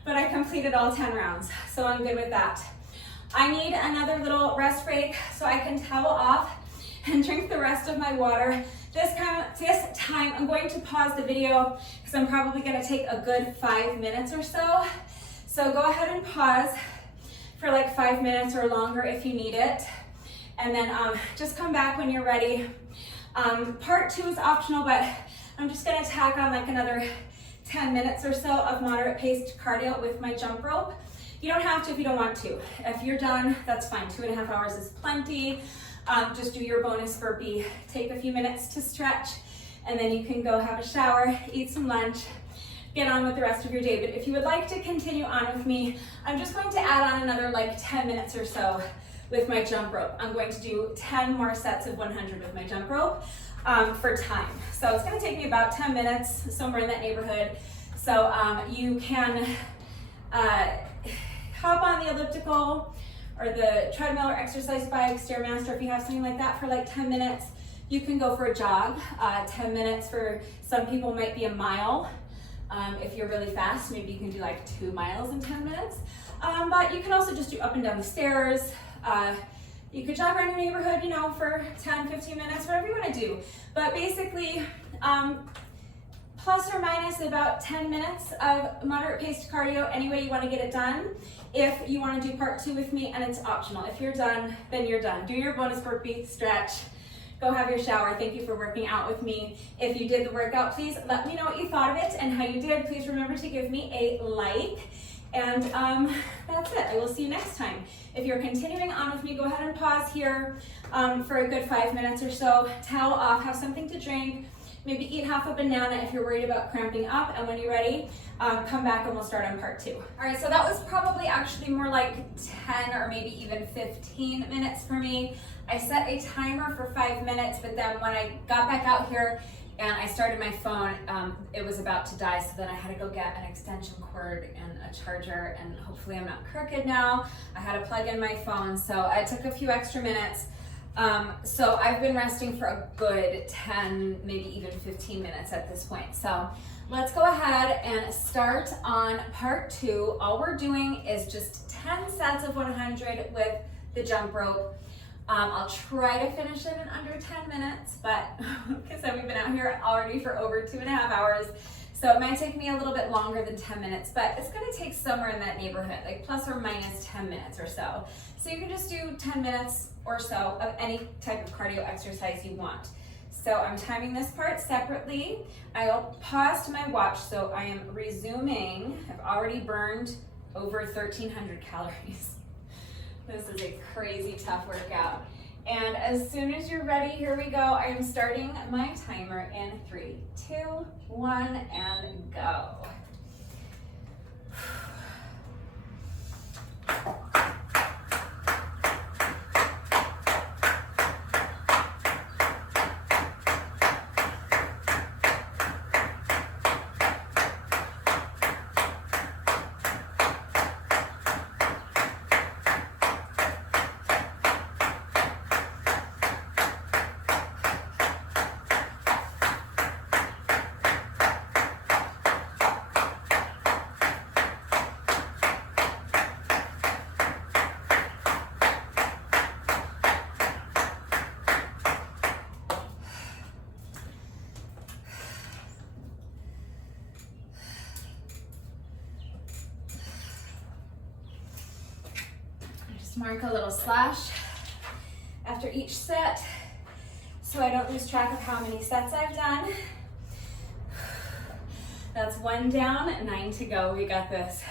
But I completed all 10 rounds, so I'm good with that. I need another little rest break so I can towel off and drink the rest of my water. This time I'm going to pause the video because I'm probably gonna take a good 5 minutes or so. So go ahead and pause for like 5 minutes or longer if you need it. And then just come back when you're ready. Part 2 is optional, but I'm just gonna tack on like another 10 minutes or so of moderate paced cardio with my jump rope. You don't have to if you don't want to. If you're done, that's fine. 2.5 hours is plenty. Just do your bonus burpee. Take a few minutes to stretch, and then you can go have a shower, eat some lunch, get on with the rest of your day. But if you would like to continue on with me, I'm just going to add on another like 10 minutes or so with my jump rope. I'm going to do 10 more sets of 100 with my jump rope for time. So it's gonna take me about 10 minutes, somewhere in that neighborhood. So you can hop on the elliptical or the treadmill or exercise bike, Stairmaster, if you have something like that for like 10 minutes. You can go for a jog. 10 minutes for some people might be a mile. If you're really fast, maybe you can do like 2 miles in 10 minutes. But you can also just do up and down the stairs. You could jog around your neighborhood, you know, for 10, 15 minutes, whatever you want to do. But basically, plus or minus about 10 minutes of moderate paced cardio, any way you want to get it done. If you want to do part 2 with me, and it's optional. If you're done, then you're done. Do your bonus burpee, stretch, go have your shower. Thank you for working out with me. If you did the workout, please let me know what you thought of it and how you did. Please remember to give me a like. And that's it. I will see you next time. If you're continuing on with me, go ahead and pause here for a good 5 minutes or so. Towel off, have something to drink, maybe eat half a banana if you're worried about cramping up. And when you're ready, come back and we'll start on part 2. All right, so that was probably actually more like 10 or maybe even 15 minutes for me. I set a timer for 5 minutes, but then when I got back out here, and I started my phone, it was about to die, so then I had to go get an extension cord and a charger, and hopefully I'm not crooked now. I had to plug in my phone, so it took a few extra minutes. So I've been resting for a good 10, maybe even 15 minutes at this point. So let's go ahead and start on part 2. All we're doing is just 10 sets of 100 with the jump rope. I'll try to finish it in under 10 minutes, but like I said, we've been out here already for over 2.5 hours. So it might take me a little bit longer than 10 minutes, but it's gonna take somewhere in that neighborhood, like plus or minus 10 minutes or so. So you can just do 10 minutes or so of any type of cardio exercise you want. So I'm timing this part separately. I'll pause to my watch, so I am resuming. I've already burned over 1,300 calories. This is a crazy tough workout. And as soon as you're ready, here we go. I am starting my timer in 3, 2, 1, and go. Mark a little slash after each set so I don't lose track of how many sets I've done. That's 1 down, 9 to go. We got this.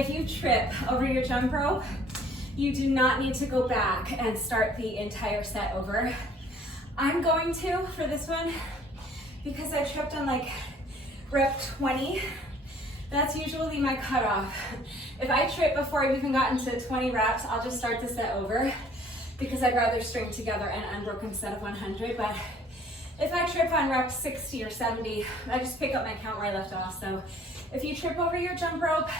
If you trip over your jump rope, you do not need to go back and start the entire set over. I'm going to for this one because I tripped on like rep 20. That's usually my cutoff. If I trip before I've even gotten to 20 reps, I'll just start the set over because I'd rather string together an unbroken set of 100. But if I trip on rep 60 or 70, I just pick up my count where I left off. So if you trip over your jump rope,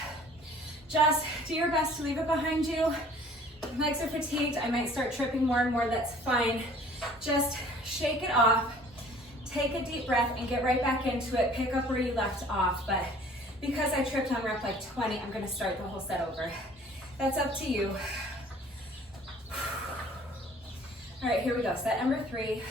just do your best to leave it behind you. Legs are fatigued, I might start tripping more and more, that's fine. Just shake it off, take a deep breath and get right back into it. Pick up where you left off, but because I tripped on rep like 20, I'm gonna start the whole set over. That's up to you. All right, here we go, set number 3.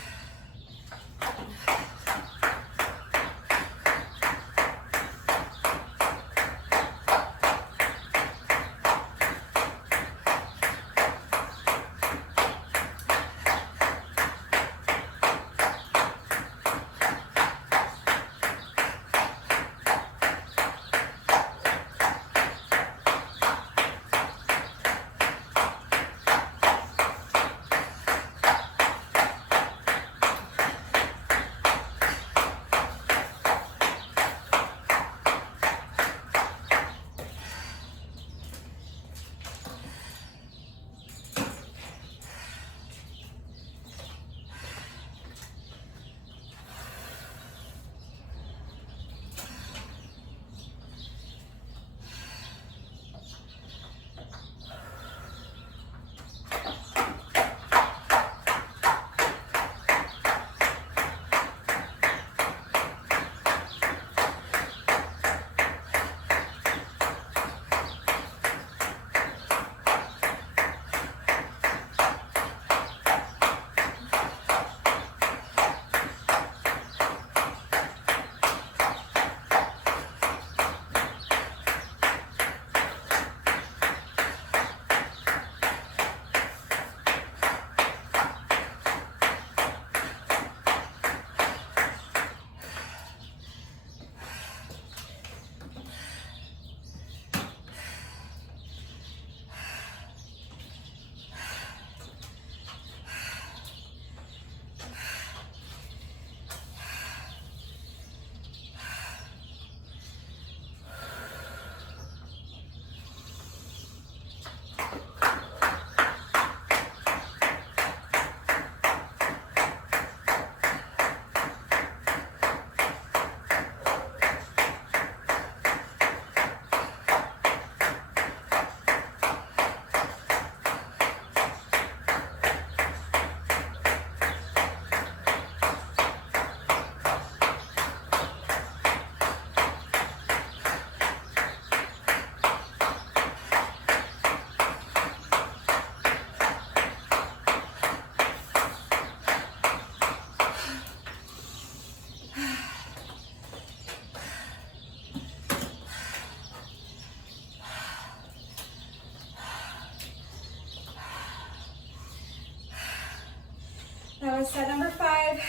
5.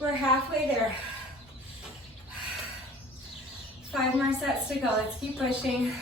We're halfway there. 5 more sets to go. Let's keep pushing.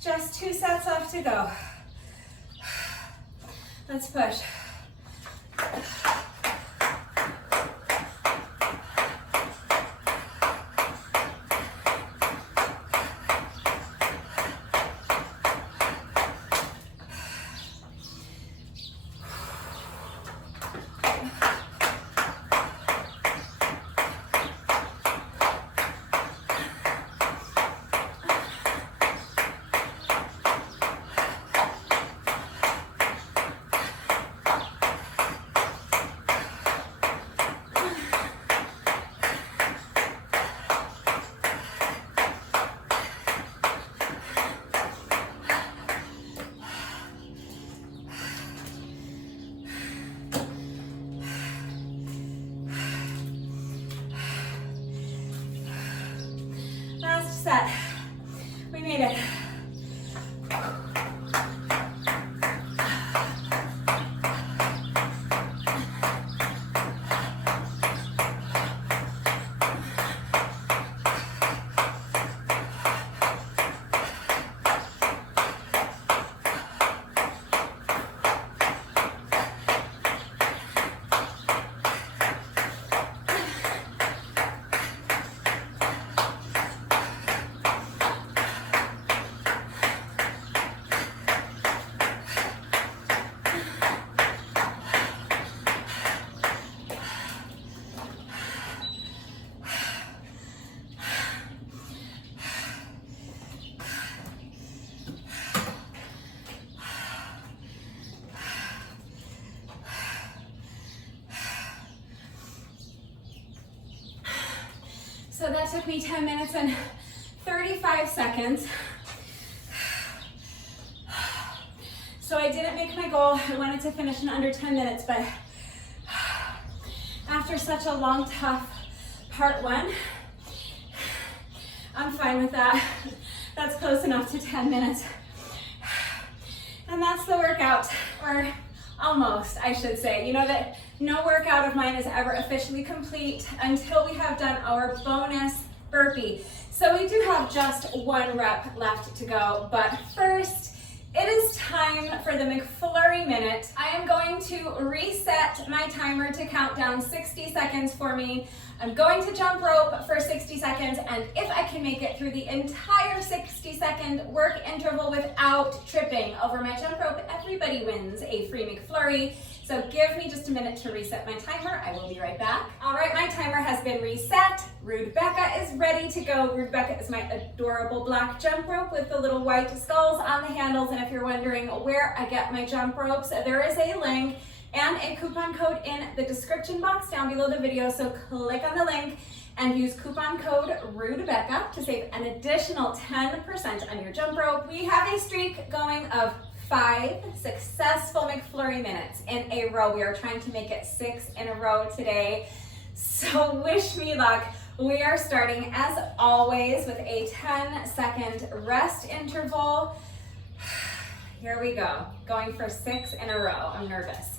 Just 2 sets left to go. Let's push. Last set. We made it. that took me 10 minutes and 35 seconds. So I didn't make my goal. I wanted to finish in under 10 minutes, but after such a long, tough part one, I'm fine with that. That's close enough to 10 minutes. And that's the workout, or almost, I should say. You know that no workout of mine is ever officially complete until we have done our bonus burpee. So we do have just one rep left to go, but first, it is time for the McFlurry Minute. I am going to reset my timer to count down 60 seconds for me. I'm going to jump rope for 60 seconds, and if I can make it through the entire 60-second work interval without tripping over my jump rope, everybody wins a free McFlurry. So give me just a minute to reset my timer. I will be right back. All right, my timer has been reset. Rude Becca is ready to go. Rude Becca is my adorable black jump rope with the little white skulls on the handles. And if you're wondering where I get my jump ropes, there is a link and a coupon code in the description box down below the video. So click on the link and use coupon code RudeBecca to save an additional 10% on your jump rope. We have a streak going of 5 successful McFlurry Minutes in a row. We are trying to make it 6 in a row today. So wish me luck. We are starting as always with a 10-second rest interval. Here we go, going for 6 in a row. I'm nervous.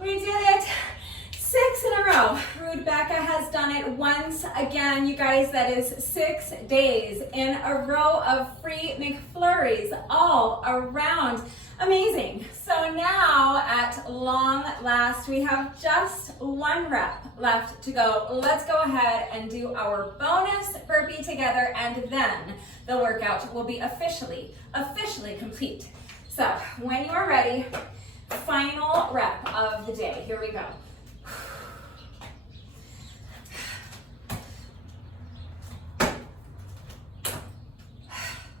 We did it 6 in a row. Rude Becca has done it once again, you guys. That is 6 days in a row of free McFlurries all around. Amazing. So now at long last, we have just 1 rep left to go. Let's go ahead and do our bonus burpee together, and then the workout will be officially complete. So when you are ready, final rep of the day. Here we go.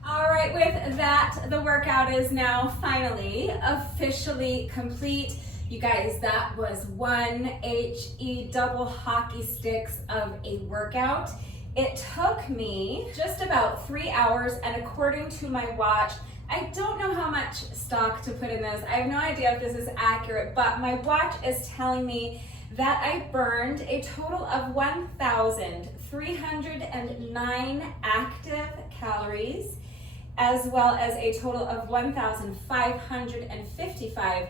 All right, with that, the workout is now finally officially complete. You guys, that was 1 HE double hockey sticks of a workout. It took me just about 3 hours, and according to my watch, I don't know how much stock to put in this. I have no idea if this is accurate, but my watch is telling me that I burned a total of 1,309 active calories, as well as a total of 1,555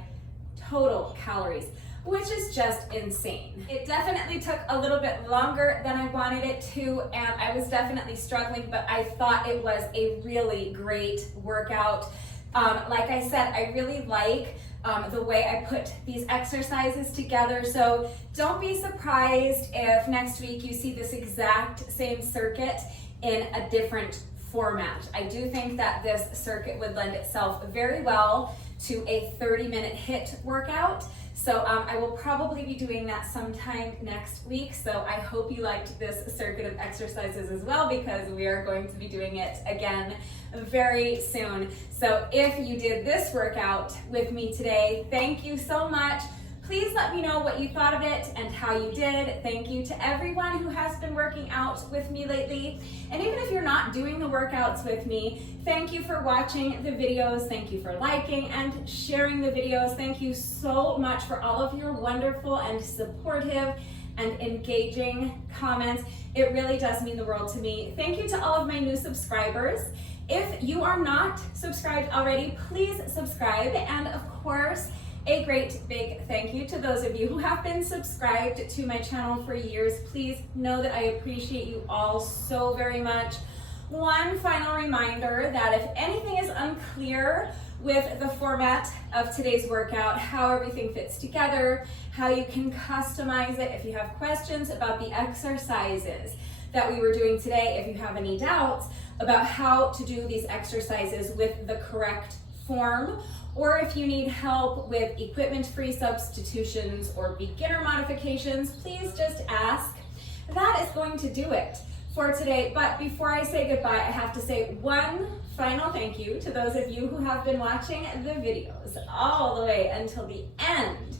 total calories, which is just insane. It definitely took a little bit longer than I wanted it to, and I was definitely struggling, but I thought it was a really great workout. Like I said, I really like the way I put these exercises together, so don't be surprised if next week you see this exact same circuit in a different format. I do think that this circuit would lend itself very well to a 30-minute HIIT workout. So I will probably be doing that sometime next week. So I hope you liked this circuit of exercises as well, because we are going to be doing it again very soon. So if you did this workout with me today, thank you so much Please let me know what you thought of it and how you did. Thank you to everyone who has been working out with me lately. And even if you're not doing the workouts with me, thank you for watching the videos. Thank you for liking and sharing the videos. Thank you so much for all of your wonderful and supportive and engaging comments. It really does mean the world to me. Thank you to all of my new subscribers. If you are not subscribed already, please subscribe. And of course, a great big thank you to those of you who have been subscribed to my channel for years. Please know that I appreciate you all so very much. One final reminder that if anything is unclear with the format of today's workout, how everything fits together, how you can customize it, if you have questions about the exercises that we were doing today, if you have any doubts about how to do these exercises with the correct form, or if you need help with equipment-free substitutions or beginner modifications, please just ask. That is going to do it for today. But before I say goodbye, I have to say one final thank you to those of you who have been watching the videos all the way until the end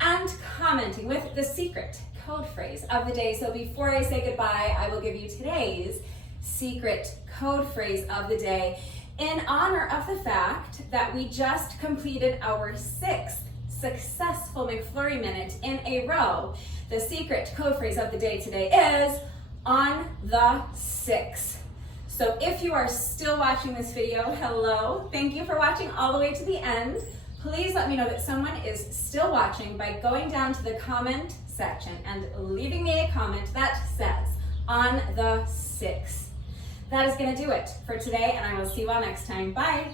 and commenting with the secret code phrase of the day. So before I say goodbye, I will give you today's secret code phrase of the day. In honor of the fact that we just completed our 6th successful McFlurry Minute in a row, the secret code phrase of the day today is on the 6th. So if you are still watching this video, hello, thank you for watching all the way to the end. Please let me know that someone is still watching by going down to the comment section and leaving me a comment that says on the 6th. That is going to do it for today, and I will see you all next time. Bye.